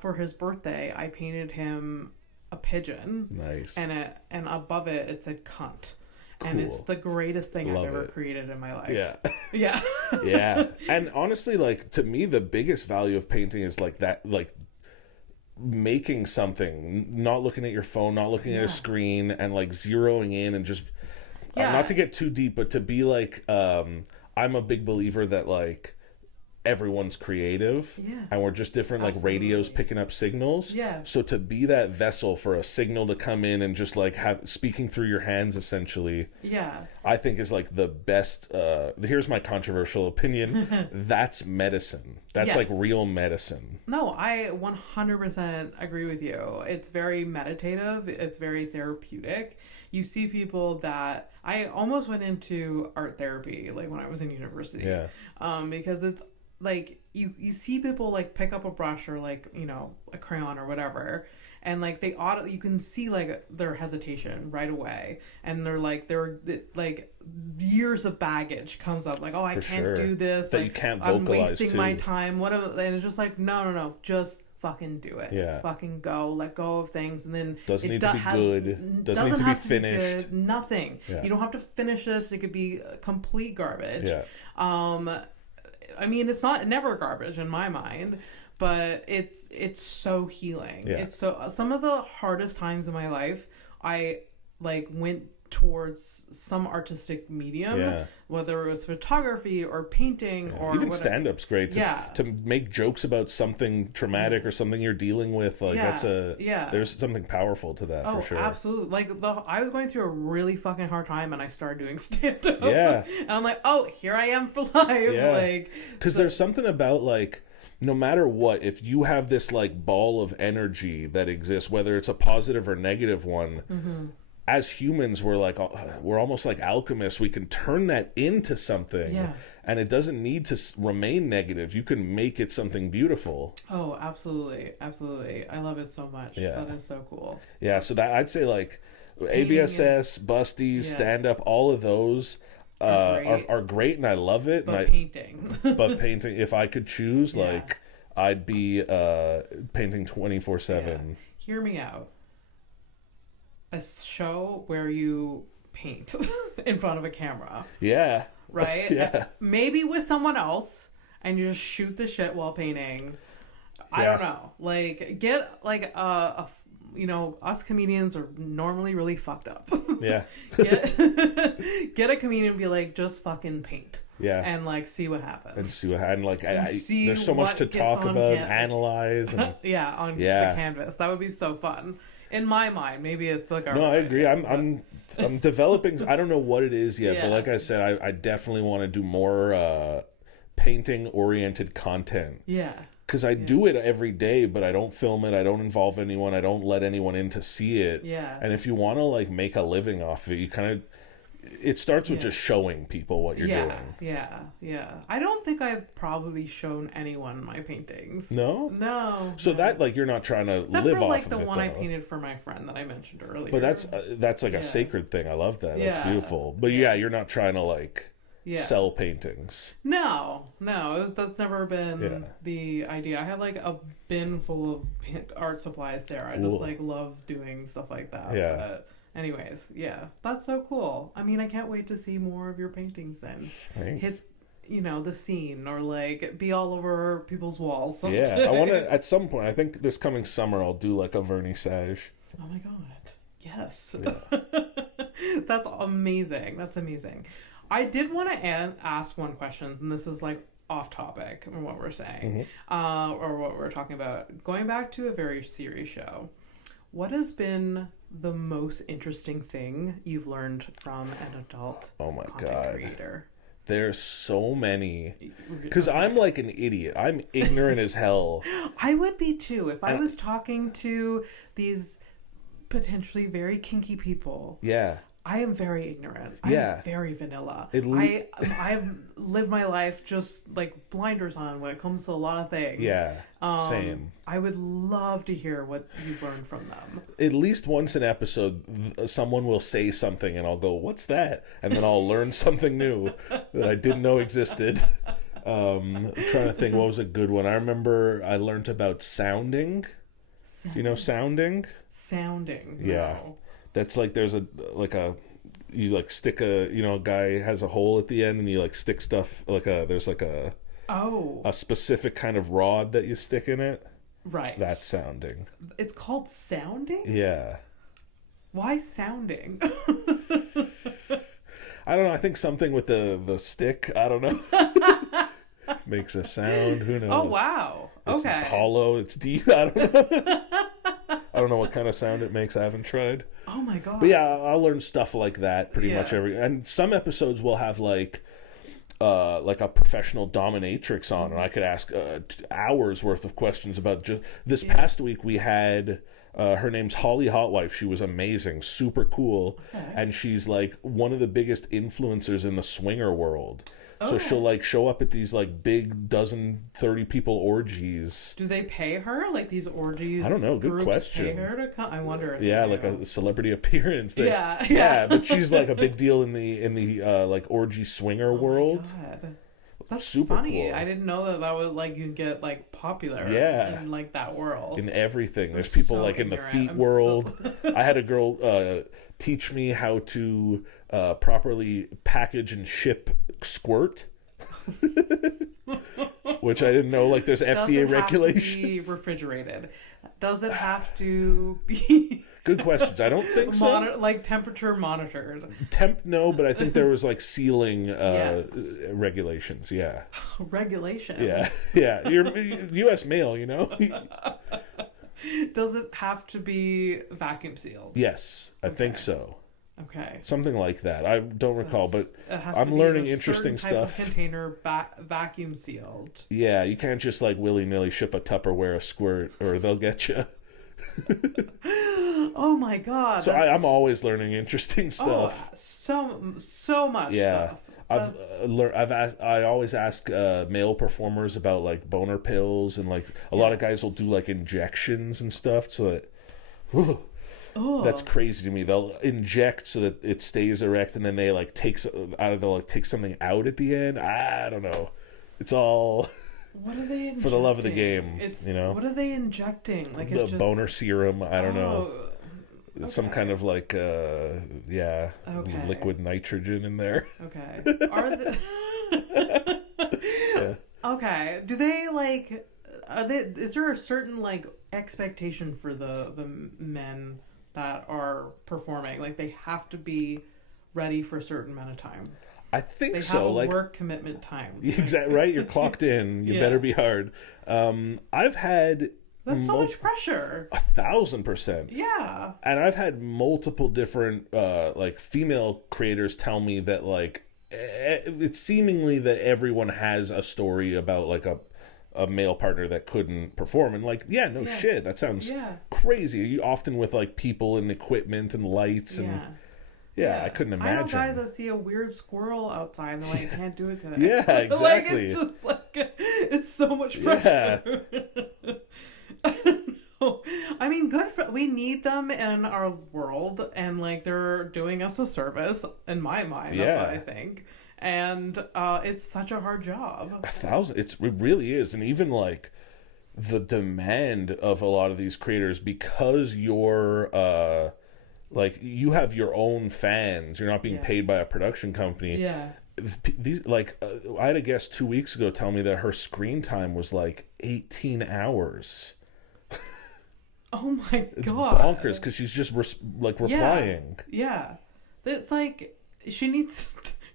for his birthday I painted him a pigeon. Nice. And above it said cunt. Cool. And it's the greatest thing I've ever created in my life. Yeah. Yeah. Yeah. And honestly, like, to me, the biggest value of painting is like that, like making something, not looking at your phone, not looking at a screen, and like zeroing in and just not to get too deep, but to be like, I'm a big believer that like everyone's creative and we're just different like radios picking up signals. So to be that vessel for a signal to come in and just like have speaking through your hands essentially, I think is like the best. Here's my controversial opinion. That's medicine. That's like real medicine. No, I 100% agree with you. It's very meditative. It's very therapeutic. You see people that I almost went into art therapy like when I was in university. Because it's like you see people like pick up a brush or like, you know, a crayon or whatever, and like you can see like their hesitation right away, and they're like years of baggage comes up like, oh, I can't do this, that like, you can't vocalize, I'm wasting my time, whatever. And it's just like no, just fucking do it. Fucking go, let go of things, and then doesn't need to be good, doesn't need to be finished, nothing. You don't have to finish this. It could be complete garbage. I mean, it's never garbage in my mind, but it's so healing. It's so, some of the hardest times in my life, I like went towards some artistic medium, whether it was photography or painting or even stand-up's great to make jokes about something traumatic or something you're dealing with. Like there's something powerful to that for sure. Absolutely. Like I was going through a really fucking hard time and I started doing stand-up. Yeah. And I'm like, oh, here I am for life. Yeah. Like, because there's something about like, no matter what, if you have this like ball of energy that exists, whether it's a positive or negative one, as humans, we're almost like alchemists. We can turn that into something, and it doesn't need to remain negative. You can make it something beautiful. Oh, absolutely, absolutely! I love it so much. That is so cool. Yeah, so that I'd say like AVSS, Busty, stand up, all of those are great, and I love it. But painting, if I could choose, like I'd be painting 24/7. Hear me out. A show where you paint in front of a camera. Yeah. Right? Yeah. Maybe with someone else and you just shoot the shit while painting. I don't know. Like, get like us comedians are normally really fucked up. Yeah. Get a comedian and be like, just fucking paint. Yeah. And like see what happens. And see what happens. Like there's so much to talk about, analyze. And, on the canvas. That would be so fun. In my mind, maybe it's like I agree. I'm developing. I don't know what it is yet, but like I said, I definitely want to do more painting oriented content. Yeah. Because I do it every day, but I don't film it. I don't involve anyone. I don't let anyone in to see it. Yeah. And if you want to like make a living off of it, you kind of. It starts with just showing people what you're doing. Yeah. I don't think I've probably shown anyone my paintings. No? No. So that, like, you're not trying to Except live for, off like, of the it, one though. I painted for my friend that I mentioned earlier. But that's like a sacred thing. I love that. That's beautiful. But you're not trying to, like, sell paintings. No. That's never been the idea. I had, like, a bin full of art supplies there. I just, like, love doing stuff like that. Yeah. But anyways, that's so cool. I mean, I can't wait to see more of your paintings then. Thanks. Hit, the scene or like be all over people's walls sometime. Yeah, I want to, at some point, I think this coming summer, I'll do like a vernissage. Oh my God. Yes. That's amazing. I did want to ask one question, and this is like off topic from what we're saying, or what we're talking about. Going back to a very serious show, what has been the most interesting thing you've learned from an adult content creator? There's so many. Because I'm like an idiot. I'm ignorant as hell. I would be too. If I was talking to these potentially very kinky people. Yeah. I am very ignorant. I'm very vanilla. I've lived my life just like blinders on when it comes to a lot of things. Yeah, same. I would love to hear what you've learned from them. At least once an episode, someone will say something and I'll go, what's that? And then I'll learn something new that I didn't know existed. I'm trying to think what was a good one. I remember I learned about sounding. Do you know sounding? Sounding. Yeah. No. That's like there's you like stick a guy has a hole at the end and you like stick stuff there's like a specific kind of rod that you stick in it. Right. That's sounding. It's called sounding? Yeah. Why sounding? I don't know. I think something with the stick. I don't know. Makes a sound. Who knows? Oh wow. It's okay. Hollow. It's deep. I don't know. I don't know what kind of sound it makes. I haven't tried. Oh my God. But yeah, I'll learn stuff like that pretty much and some episodes will have like a professional dominatrix on, and I could ask hours worth of questions about just this past week. We had her name's Holly Hotwife. She was amazing, super cool, and she's like one of the biggest influencers in the swinger world. So she'll like show up at these like big 30 people orgies. Do they pay her like these orgies? I don't know. Good question. Pay her to come? I wonder. If like a celebrity appearance. Yeah. But she's like a big deal in the like orgy swinger world. My God. That's super funny. cool. I didn't know that was like you get like popular. In like that world. In everything. There's people so like in the feet world. I had a girl teach me how to properly package and ship squirt. Which I didn't know. Like there's FDA regulations. Have to be refrigerated. Does it have to be Good questions. I don't think so. like temperature monitored? Temp, no, but I think there was like ceiling Yes. regulations. Yeah. Regulation. Yeah. You're U.S. mail, you know? Does it have to be vacuum sealed? Yes, I think so. Okay. Something like that. I don't recall, but It has I'm to be learning in a interesting certain type stuff. of container vacuum sealed. Yeah, you can't just like willy-nilly ship a Tupperware a squirt or they'll get you. Oh my god. So I'm always learning interesting stuff. So much stuff. I always ask male performers about like boner pills, and like a lot of guys will do like injections and stuff, so that that's crazy to me. They'll inject so that it stays erect, and then they like take something out at the end. I don't know. It's all what are they injecting? for the love of the game. You know, what are they injecting? Like the boner serum. I don't know. Okay. Some kind of like liquid nitrogen in there. Okay. Are they Okay. Do they like is there a certain like expectation for the men that are performing? Like they have to be ready for a certain amount of time. I think they so. Have a like work commitment time. Exactly right. You're clocked in. You better be hard. I've had that's so much pressure. 1,000%. Yeah. And I've had multiple different like female creators tell me that like it's seemingly that everyone has a story about like a male partner that couldn't perform, and like shit, that sounds crazy. Often with like people and equipment and lights and I couldn't imagine. I know guys that see a weird squirrel outside and they're like, I can't do it today. Yeah, exactly. Like, it's just like it's so much pressure. Yeah. I don't know. I mean, we need them in our world, and like they're doing us a service in my mind. That's what I think. And it's such a hard job. 1,000. It really is. And even like the demand of a lot of these creators, because you're like you have your own fans, you're not being paid by a production company. Yeah. These like I had a guest 2 weeks ago tell me that her screen time was like 18 hours. Oh my god. It's bonkers because she's just replying. Yeah. It's like she's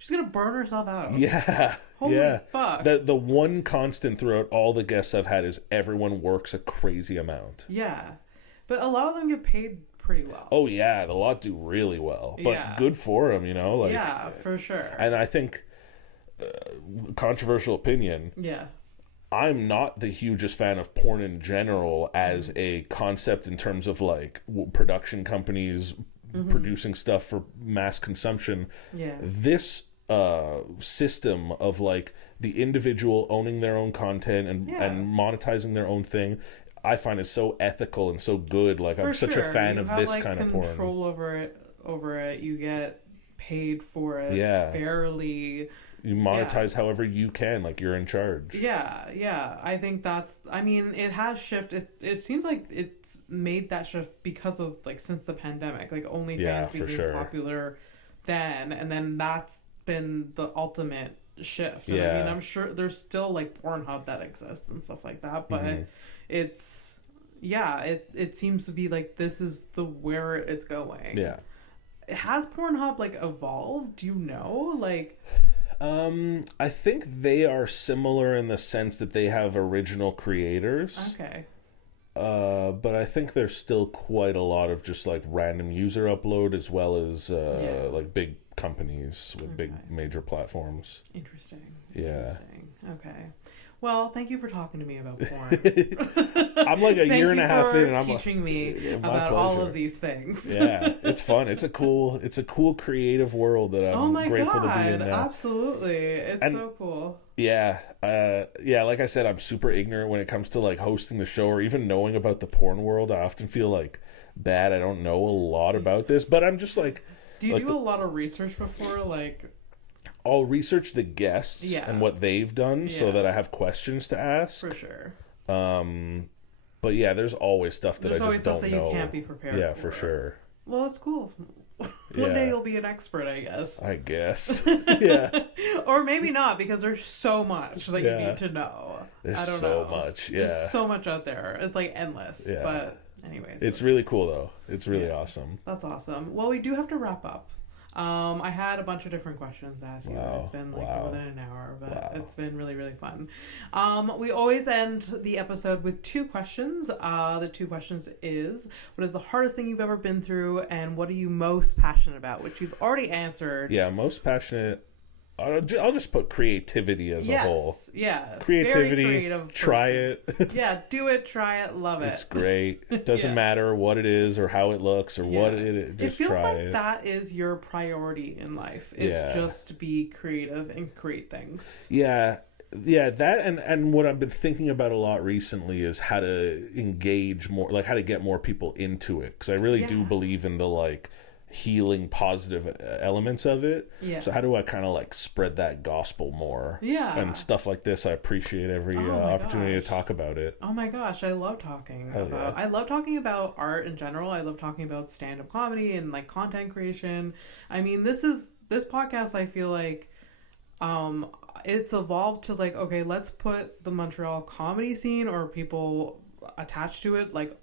gonna burn herself out. Yeah. Holy fuck. The one constant throughout all the guests I've had is everyone works a crazy amount. Yeah. But a lot of them get paid pretty well. Oh yeah, a lot do really well. But good for them, you know? Like, yeah, for sure. And I think, controversial opinion, I'm not the hugest fan of porn in general as a concept in terms of like production companies producing stuff for mass consumption. Yeah. This system of like the individual owning their own content and monetizing their own thing, I find is so ethical and so good. Like I'm such a fan of this kind of porn. You have control over it. You get paid for it fairly. You monetize however you can, like you're in charge. Yeah. I think it has shifted. It seems like it's made that shift because of like since the pandemic, like OnlyFans became popular then, and then that's been the ultimate shift. And I mean, I'm sure there's still like Pornhub that exists and stuff like that, but it's it seems to be like this is where it's going. Yeah. Has Pornhub like evolved? Do you know? Like I think they are similar in the sense that they have original creators. Okay. But I think there's still quite a lot of just like random user upload as well as like big companies with big major platforms. Interesting. Yeah. Okay. Well, thank you for talking to me about porn. I'm like a year and a half in, and I'm teaching me about all of these things. Yeah, it's fun. It's a cool creative world that I'm grateful to be in now. Absolutely, it's so cool. Yeah, like I said, I'm super ignorant when it comes to like hosting the show or even knowing about the porn world. I often feel like bad. I don't know a lot about this, but I'm just like. Do you do a lot of research before, like? I'll research the guests and what they've done so that I have questions to ask. For sure. But yeah, there's always stuff that I just don't know. There's always stuff that you can't be prepared for. Yeah, for sure. Well, it's cool. One day Yeah. you'll be an expert, I guess. I guess. Yeah. Or maybe not, because there's so much that you Yeah. need to know. There's I don't so know. much. Yeah. There's so much out there. It's like endless. Yeah. But anyways. It's really cool though. It's really awesome. That's awesome. Well, we do have to wrap up. I had a bunch of different questions to ask you. Wow. It's been like Wow. more than an hour, but Wow. it's been really, really fun. We always end the episode with 2 questions. The 2 questions is, what is the hardest thing you've ever been through, and what are you most passionate about, which you've already answered. Yeah, most passionate. I'll just put creativity as a whole. Yeah. Creativity. Very creative Try person. it. Yeah, do it, try it, love it. It's great. It doesn't Yeah. matter what it is or how it looks or what it is. Just it feels try like it. that is your priority in life, is Yeah. just to be creative and create things. Yeah. Yeah, that and what I've been thinking about a lot recently is how to engage more, like how to get more people into it. Because I really do believe in the like healing positive elements of it. Yeah. So how do I kind of like spread that gospel more? Yeah. And stuff like this, I appreciate every opportunity to talk about it. Oh my gosh, I love talking Hell about. yeah. I love talking about art in general. I love talking about stand-up comedy and like content creation. I mean, this podcast, I feel like it's evolved to like, okay, let's put the Montreal comedy scene or people attached to it, like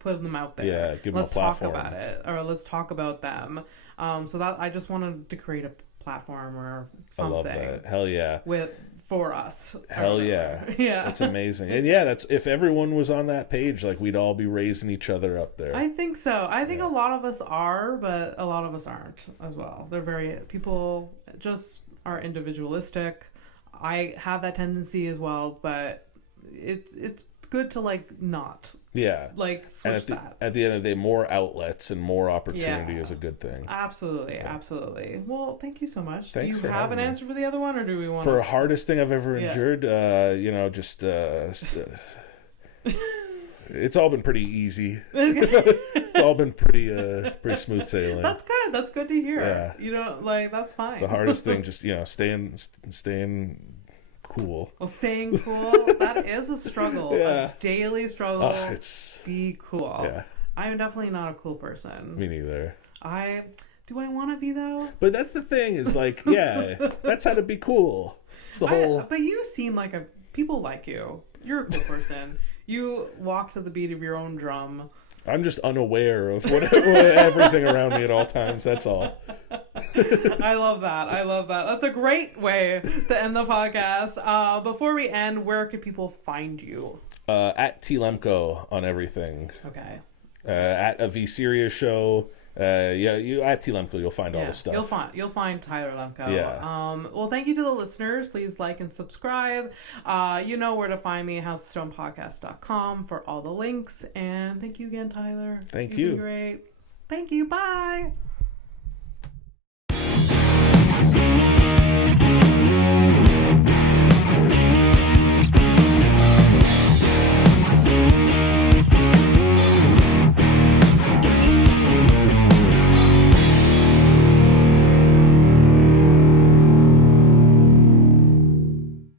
put them out there. Yeah, give them let's a platform. talk about it, or let's talk about them. So that I just wanted to create a platform or something. I love that. Hell yeah. For us. Hell yeah. Yeah. That's amazing. And yeah, that's if everyone was on that page, like we'd all be raising each other up there. I think so. I think a lot of us are, but a lot of us aren't as well. People just are individualistic. I have that tendency as well, but it's good to like not like switch and that. at the end of the day, more outlets and more opportunity is a good thing. Absolutely. Well, thank you so much. Thanks do you for have an having me. answer for the other one, or do we want For the hardest thing I've ever endured, it's all been pretty easy. It's all been pretty smooth sailing. That's good. That's good to hear. Yeah. You know, like that's fine. The hardest thing, just staying cool. Well, staying cool, that is a struggle. Yeah. A daily struggle. It's Be cool. Yeah. I'm definitely not a cool person. Me neither. Do I want to be though? But that's the thing is like, that's how to be cool. It's the whole. But you seem like people like you. You're a cool person. You walk to the beat of your own drum. I'm just unaware of everything around me at all times. That's all. I love that. That's a great way to end the podcast. Before we end, where could people find you? At Lemco on everything. Okay. At a V Serious show. You at Lemco, you'll find all the stuff. You'll find Tyler Lemco. Yeah. Well, thank you to the listeners. Please like and subscribe. You know where to find me, housestonepodcast.com for all the links. And thank you again, Tyler. Thank You've you. been great. Thank you. Bye.